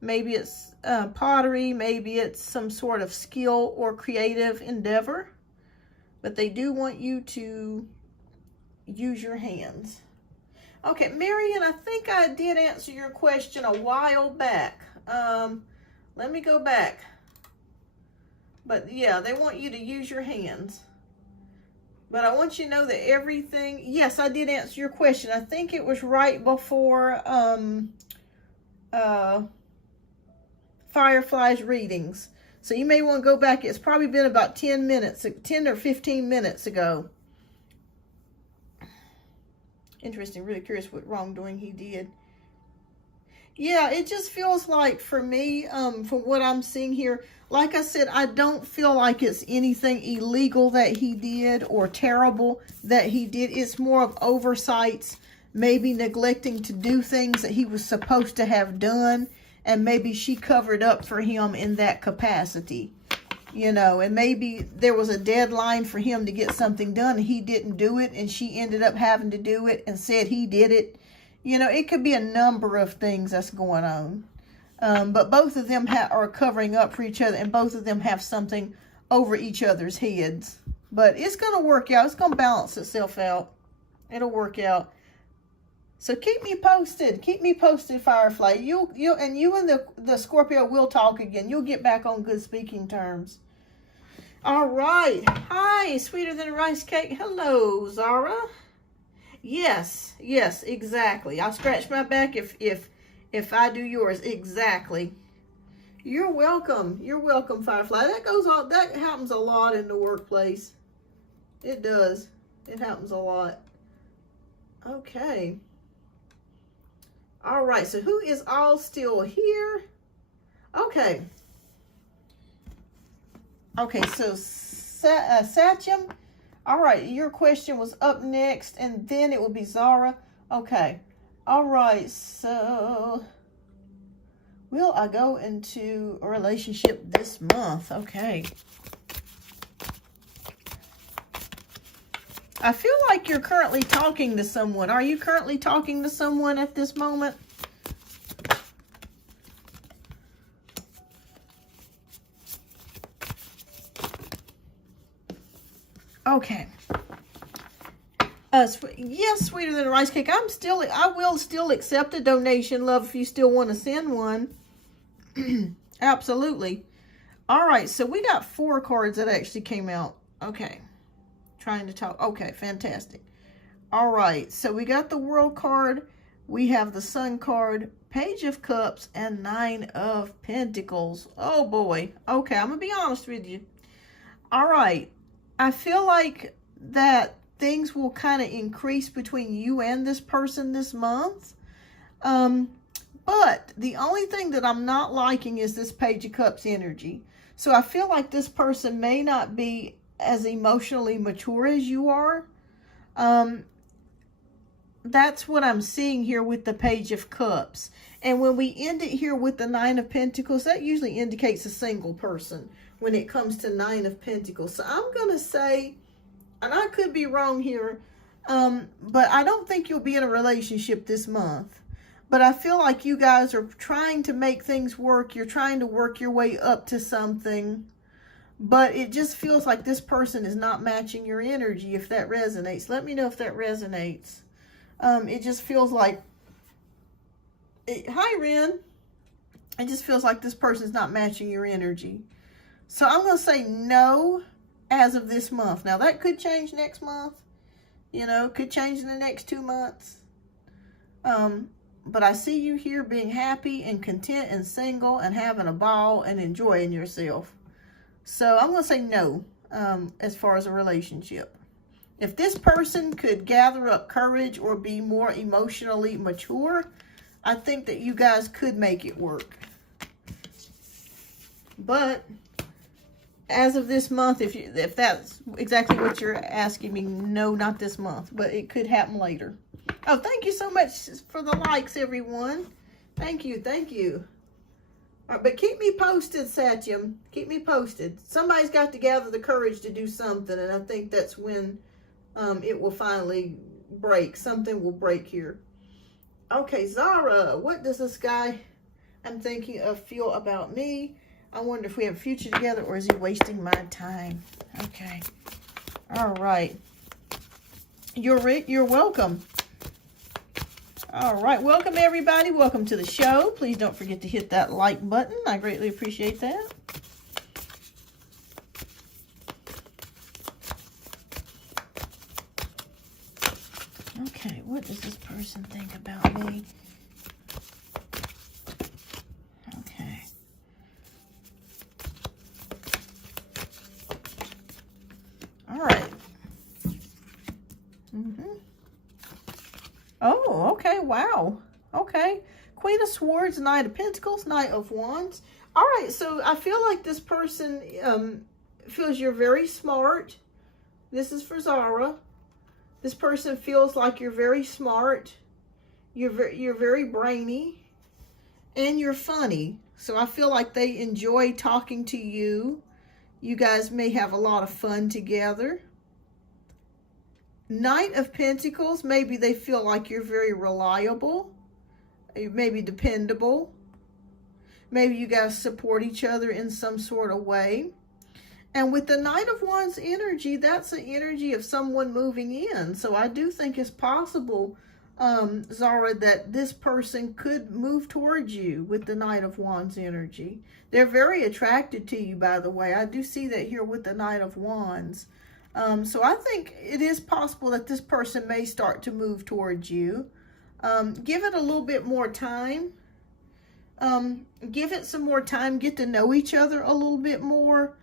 Maybe it's pottery. Maybe it's some sort of skill or creative endeavor. But they do want you to use your hands. Okay, Marion, I think I did answer your question a while back. Let me go back. But yeah, they want you to use your hands. But I want you to know that everything, yes, I did answer your question. I think it was right before Firefly's readings. So you may want to go back. It's probably been about 10 or 15 minutes ago. Interesting. Really curious what wrongdoing he did. Yeah, it just feels like, for me, from what I'm seeing here, like I said, I don't feel like it's anything illegal that he did or terrible that he did. It's more of oversights, maybe neglecting to do things that he was supposed to have done, and maybe she covered up for him in that capacity, you know, and maybe there was a deadline for him to get something done, and he didn't do it, and she ended up having to do it and said he did it. You know, it could be a number of things that's going on. But both of them are covering up for each other, and both of them have something over each other's heads. But it's going to work out. It's going to balance itself out. It'll work out. So keep me posted. Keep me posted, Firefly. You and the Scorpio will talk again. You'll get back on good speaking terms. All right. Hi, sweeter than a rice cake. Hello, Zara. Yes, exactly. I'll scratch my back if I do yours. Exactly. You're welcome. You're welcome, Firefly. That happens a lot in the workplace. It does. It happens a lot. Okay. All right. So who is all still here? Okay. Okay. So Satyam. All right. Your question was up next, and then it will be Zara. Okay. All right. So will I go into a relationship this month? Okay. I feel like you're currently talking to someone. Are you currently talking to someone at this moment? Okay. Yes, sweeter than a rice cake. I will still accept a donation, love, if you still want to send one. Absolutely. All right, so we got 4 cards that actually came out. Okay. Trying to talk. Okay, fantastic. All right, so we got the World card. We have the Sun card, Page of Cups, and 9 of Pentacles. Oh, boy. Okay, I'm going to be honest with you. All right. I feel like that things will kind of increase between you and this person this month. But the only thing that I'm not liking is this Page of Cups energy. So I feel like this person may not be as emotionally mature as you are. That's what I'm seeing here with the Page of Cups. And when we end it here with the 9 of Pentacles, that usually indicates a single person when it comes to 9 of Pentacles. So I'm going to say, and I could be wrong here, but I don't think you'll be in a relationship this month. But I feel like you guys are trying to make things work. You're trying to work your way up to something. But it just feels like this person is not matching your energy, if that resonates. Let me know if that resonates. It just feels like... Hi, Ren. It just feels like this person's not matching your energy. So I'm going to say no as of this month. Now, that could change next month. You know, could change in the next 2 months. But I see you here being happy and content and single and having a ball and enjoying yourself. So I'm going to say no as far as a relationship. If this person could gather up courage or be more emotionally mature, I think that you guys could make it work. But as of this month, if that's exactly what you're asking me, no, not this month. But it could happen later. Oh, thank you so much for the likes, everyone. Thank you, thank you. All right, but keep me posted, Satyam. Keep me posted. Somebody's got to gather the courage to do something, and I think that's when it will finally break. Something will break here. Okay, Zara, what does this guy I'm thinking of feel about me? I wonder if we have a future together, or is he wasting my time? Okay. All right. You're welcome. All right, welcome everybody. Welcome to the show. Please don't forget to hit that like button. I greatly appreciate that. Okay, what does this person think about me? Okay. All right. Oh, okay, wow. Okay. Queen of Swords, Knight of Pentacles, Knight of Wands. All right, so I feel like this person feels you're very smart. This is for Zara. This person feels like you're very smart. You're very brainy. And you're funny. So I feel like they enjoy talking to you. You guys may have a lot of fun together. Knight of Pentacles, maybe they feel like you're very reliable, maybe dependable. Maybe you guys support each other in some sort of way. And with the Knight of Wands energy, that's the energy of someone moving in. So I do think it's possible, Zara, that this person could move towards you with the Knight of Wands energy. They're very attracted to you, by the way. I do see that here with the Knight of Wands. So I think it is possible that this person may start to move towards you. Give it a little bit more time. Give it some more time. Get to know each other a little bit more.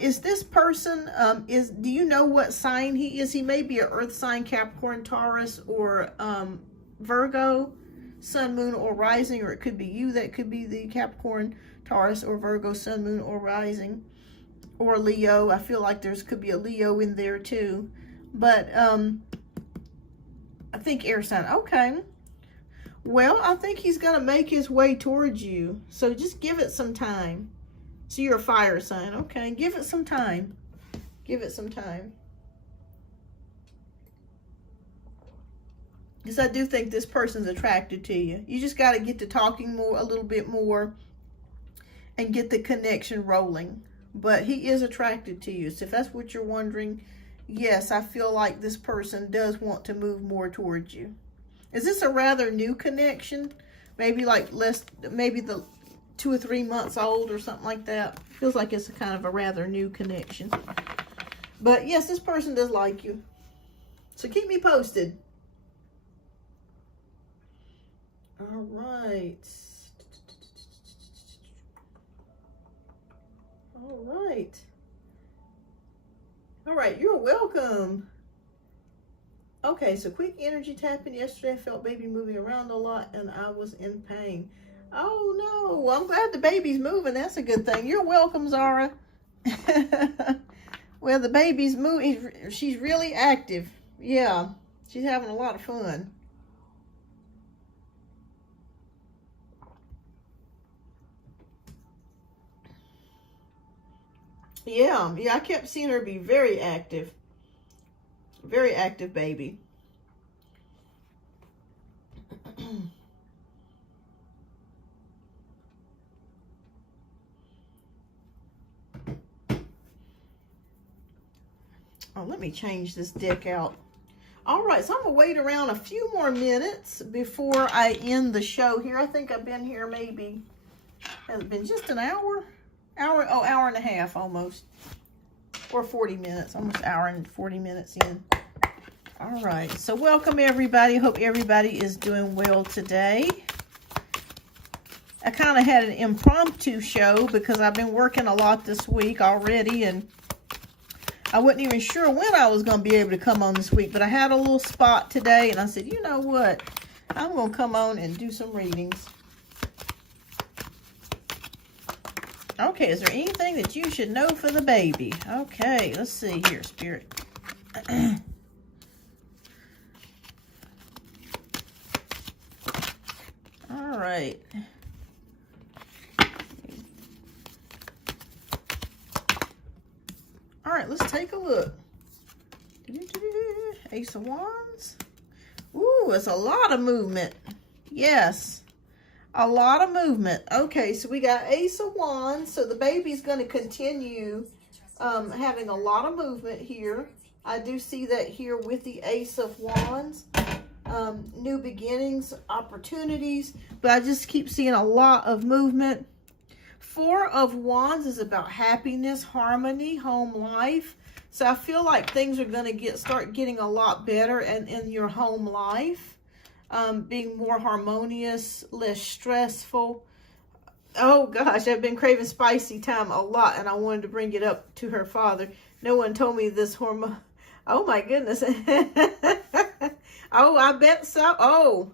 Is this person, do you know what sign he is? He may be an earth sign, Capricorn, Taurus, or Virgo, sun, moon, or rising, or it could be you that could be the Capricorn, Taurus, or Virgo, sun, moon, or rising, or Leo. I feel like could be a Leo in there too. But I think air sign. Okay. Well, I think he's going to make his way towards you. So just give it some time. So you're a fire sign. Okay, give it some time. Give it some time. Because I do think this person's attracted to you. You just got to get to talking a little bit more, and get the connection rolling. But he is attracted to you. So if that's what you're wondering, yes, I feel like this person does want to move more towards you. Is this a rather new connection? Maybe like maybe the 2 or 3 months old or something like that. Feels like it's a kind of a rather new connection. But yes, this person does like you. So keep me posted. All right. All right. All right, you're welcome. Okay, so quick energy tapping. Yesterday I felt baby moving around a lot and I was in pain. Oh no, well, I'm glad the baby's moving. That's a good thing. You're welcome, Zara. Well, the baby's moving. She's really active. Yeah, she's having a lot of fun. Yeah, I kept seeing her be very active. Very active baby. Oh, let me change this deck out. All right, so I'm going to wait around a few more minutes before I end the show here. I think I've been here maybe, has it been just an hour? Hour and a half almost. Or 40 minutes, almost hour and 40 minutes in. All right, so welcome everybody. Hope everybody is doing well today. I kind of had an impromptu show because I've been working a lot this week already, and I wasn't even sure when I was going to be able to come on this week, but I had a little spot today, and I said, you know what? I'm going to come on and do some readings. Okay, is there anything that you should know for the baby? Okay, let's see here, Spirit. All right. All right, let's take a look. Ace of Wands. Ooh, it's a lot of movement. Yes, a lot of movement. Okay, so we got Ace of Wands. So the baby's going to continue having a lot of movement here. I do see that here with the Ace of Wands. New beginnings, opportunities, but I just keep seeing a lot of movement. Four of Wands is about happiness, harmony, home life. So I feel like things are going to start getting a lot better in your home life. Being more harmonious, less stressful. Oh gosh, I've been craving spicy time a lot, and I wanted to bring it up to her father. No one told me this hormone. Oh my goodness. Oh, I bet so. Oh,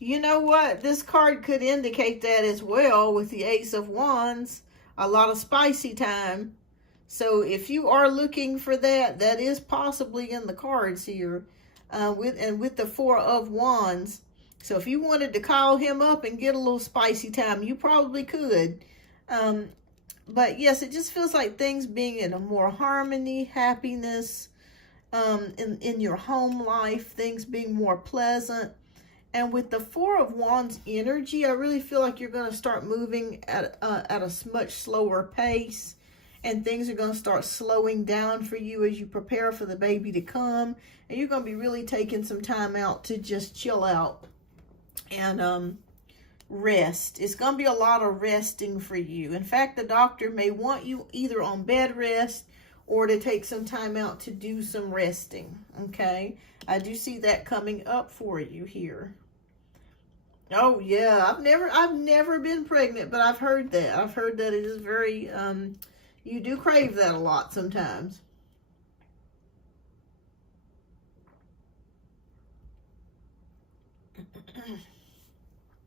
you know what? This card could indicate that as well with the Ace of Wands. A lot of spicy time. So if you are looking for that, that is possibly in the cards here. With the Four of Wands. So if you wanted to call him up and get a little spicy time, you probably could. But yes, it just feels like things being in a more harmony, happiness, in your home life, things being more pleasant. And with the Four of Wands energy, I really feel like you're going to start moving at a much slower pace. and things are going to start slowing down for you as you prepare for the baby to come. And you're going to be really taking some time out to just chill out and rest. It's going to be a lot of resting for you. In fact, the doctor may want you either on bed rest or to take some time out to do some resting. Okay, I do see that coming up for you here. Oh yeah, I've never been pregnant, but I've heard that. I've heard that it is very you do crave that a lot sometimes.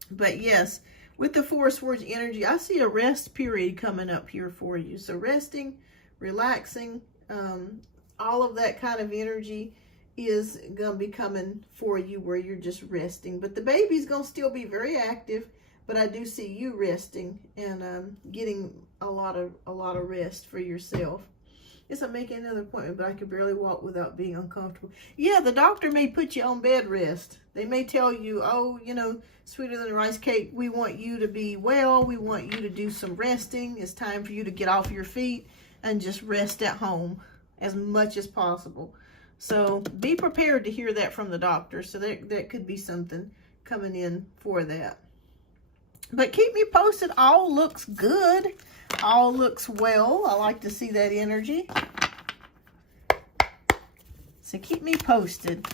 But yes, with the Four of Swords energy, I see a rest period coming up here for you. So resting, relaxing, all of that kind of energy is going to be coming for you where you're just resting. But the baby's going to still be very active, but I do see you resting and getting a lot of rest for yourself. Yes, I'm making another appointment, but I could barely walk without being uncomfortable. Yeah, the doctor may put you on bed rest. They may tell you, oh, you know, sweeter than a rice cake, we want you to be well. We want you to do some resting. It's time for you to get off your feet and just rest at home as much as possible. So be prepared to hear that from the doctor. So that could be something coming in for that. But keep me posted. All looks good. All looks well. I like to see that energy. So keep me posted.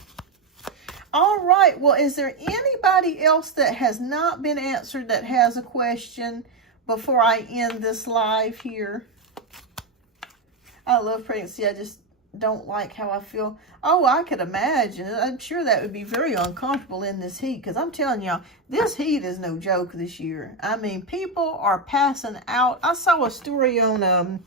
All right. Well, is there anybody else that has not been answered that has a question before I end this live here? I love pregnancy. I just don't like how I feel. Oh, I could imagine. I'm sure that would be very uncomfortable in this heat, because I'm telling y'all, this heat is no joke this year. I mean, people are passing out. I saw a story on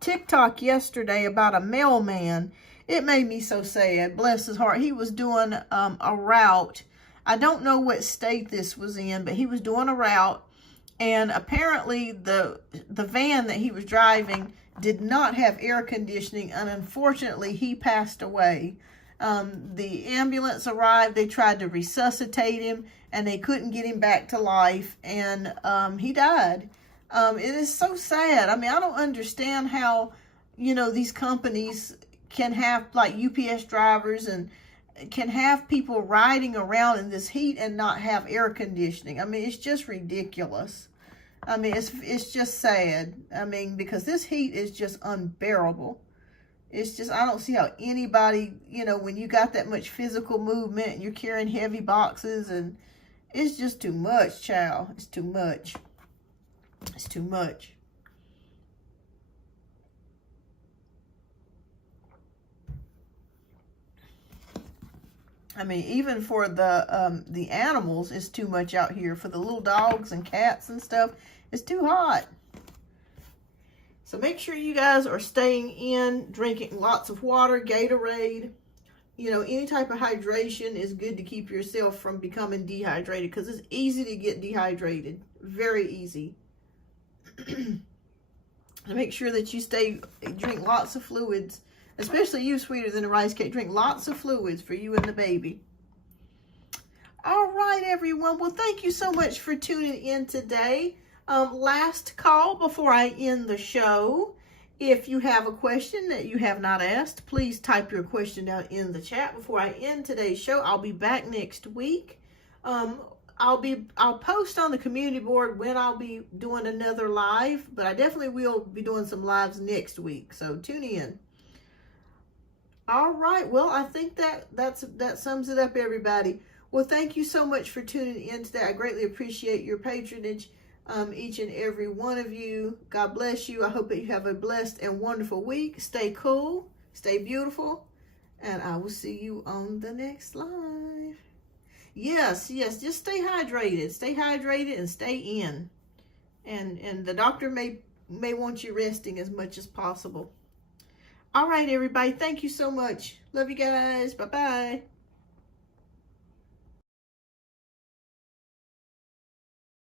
TikTok yesterday about a mailman. It made me so sad. Bless his heart. He was doing a route. I don't know what state this was in, but he was doing a route, and apparently the van that he was driving did not have air conditioning, and unfortunately he passed away. The ambulance arrived. They tried to resuscitate him, and they couldn't get him back to life, and he died. It is so sad. I mean, I don't understand how, you know, these companies can have, like, UPS drivers and can have people riding around in this heat and not have air conditioning. I mean, it's just ridiculous. I mean, it's just sad. I mean, because this heat is just unbearable. It's just, I don't see how anybody, you know, when you got that much physical movement and you're carrying heavy boxes, and it's just too much, child. It's too much. It's too much. I mean, even for the animals, it's too much out here. For the little dogs and cats and stuff, it's too hot. So make sure you guys are staying in, drinking lots of water, Gatorade. You know, any type of hydration is good to keep yourself from becoming dehydrated, because it's easy to get dehydrated. Very easy. And make sure that you drink lots of fluids. Especially you, sweeter than a rice cake. Drink lots of fluids for you and the baby. All right, everyone. Well, thank you so much for tuning in today. Last call before I end the show. If you have a question that you have not asked, please type your question down in the chat before I end today's show. I'll be back next week. I'll post on the community board when I'll be doing another live, but I definitely will be doing some lives next week. So tune in. All right. Well, I think that sums it up, everybody. Well, thank you so much for tuning in today. I greatly appreciate your patronage, each and every one of you. God bless you. I hope that you have a blessed and wonderful week. Stay cool, stay beautiful, and I will see you on the next live. Yes, just stay hydrated. Stay hydrated and stay in. And the doctor may want you resting as much as possible. All right, everybody. Thank you so much. Love you guys. Bye-bye.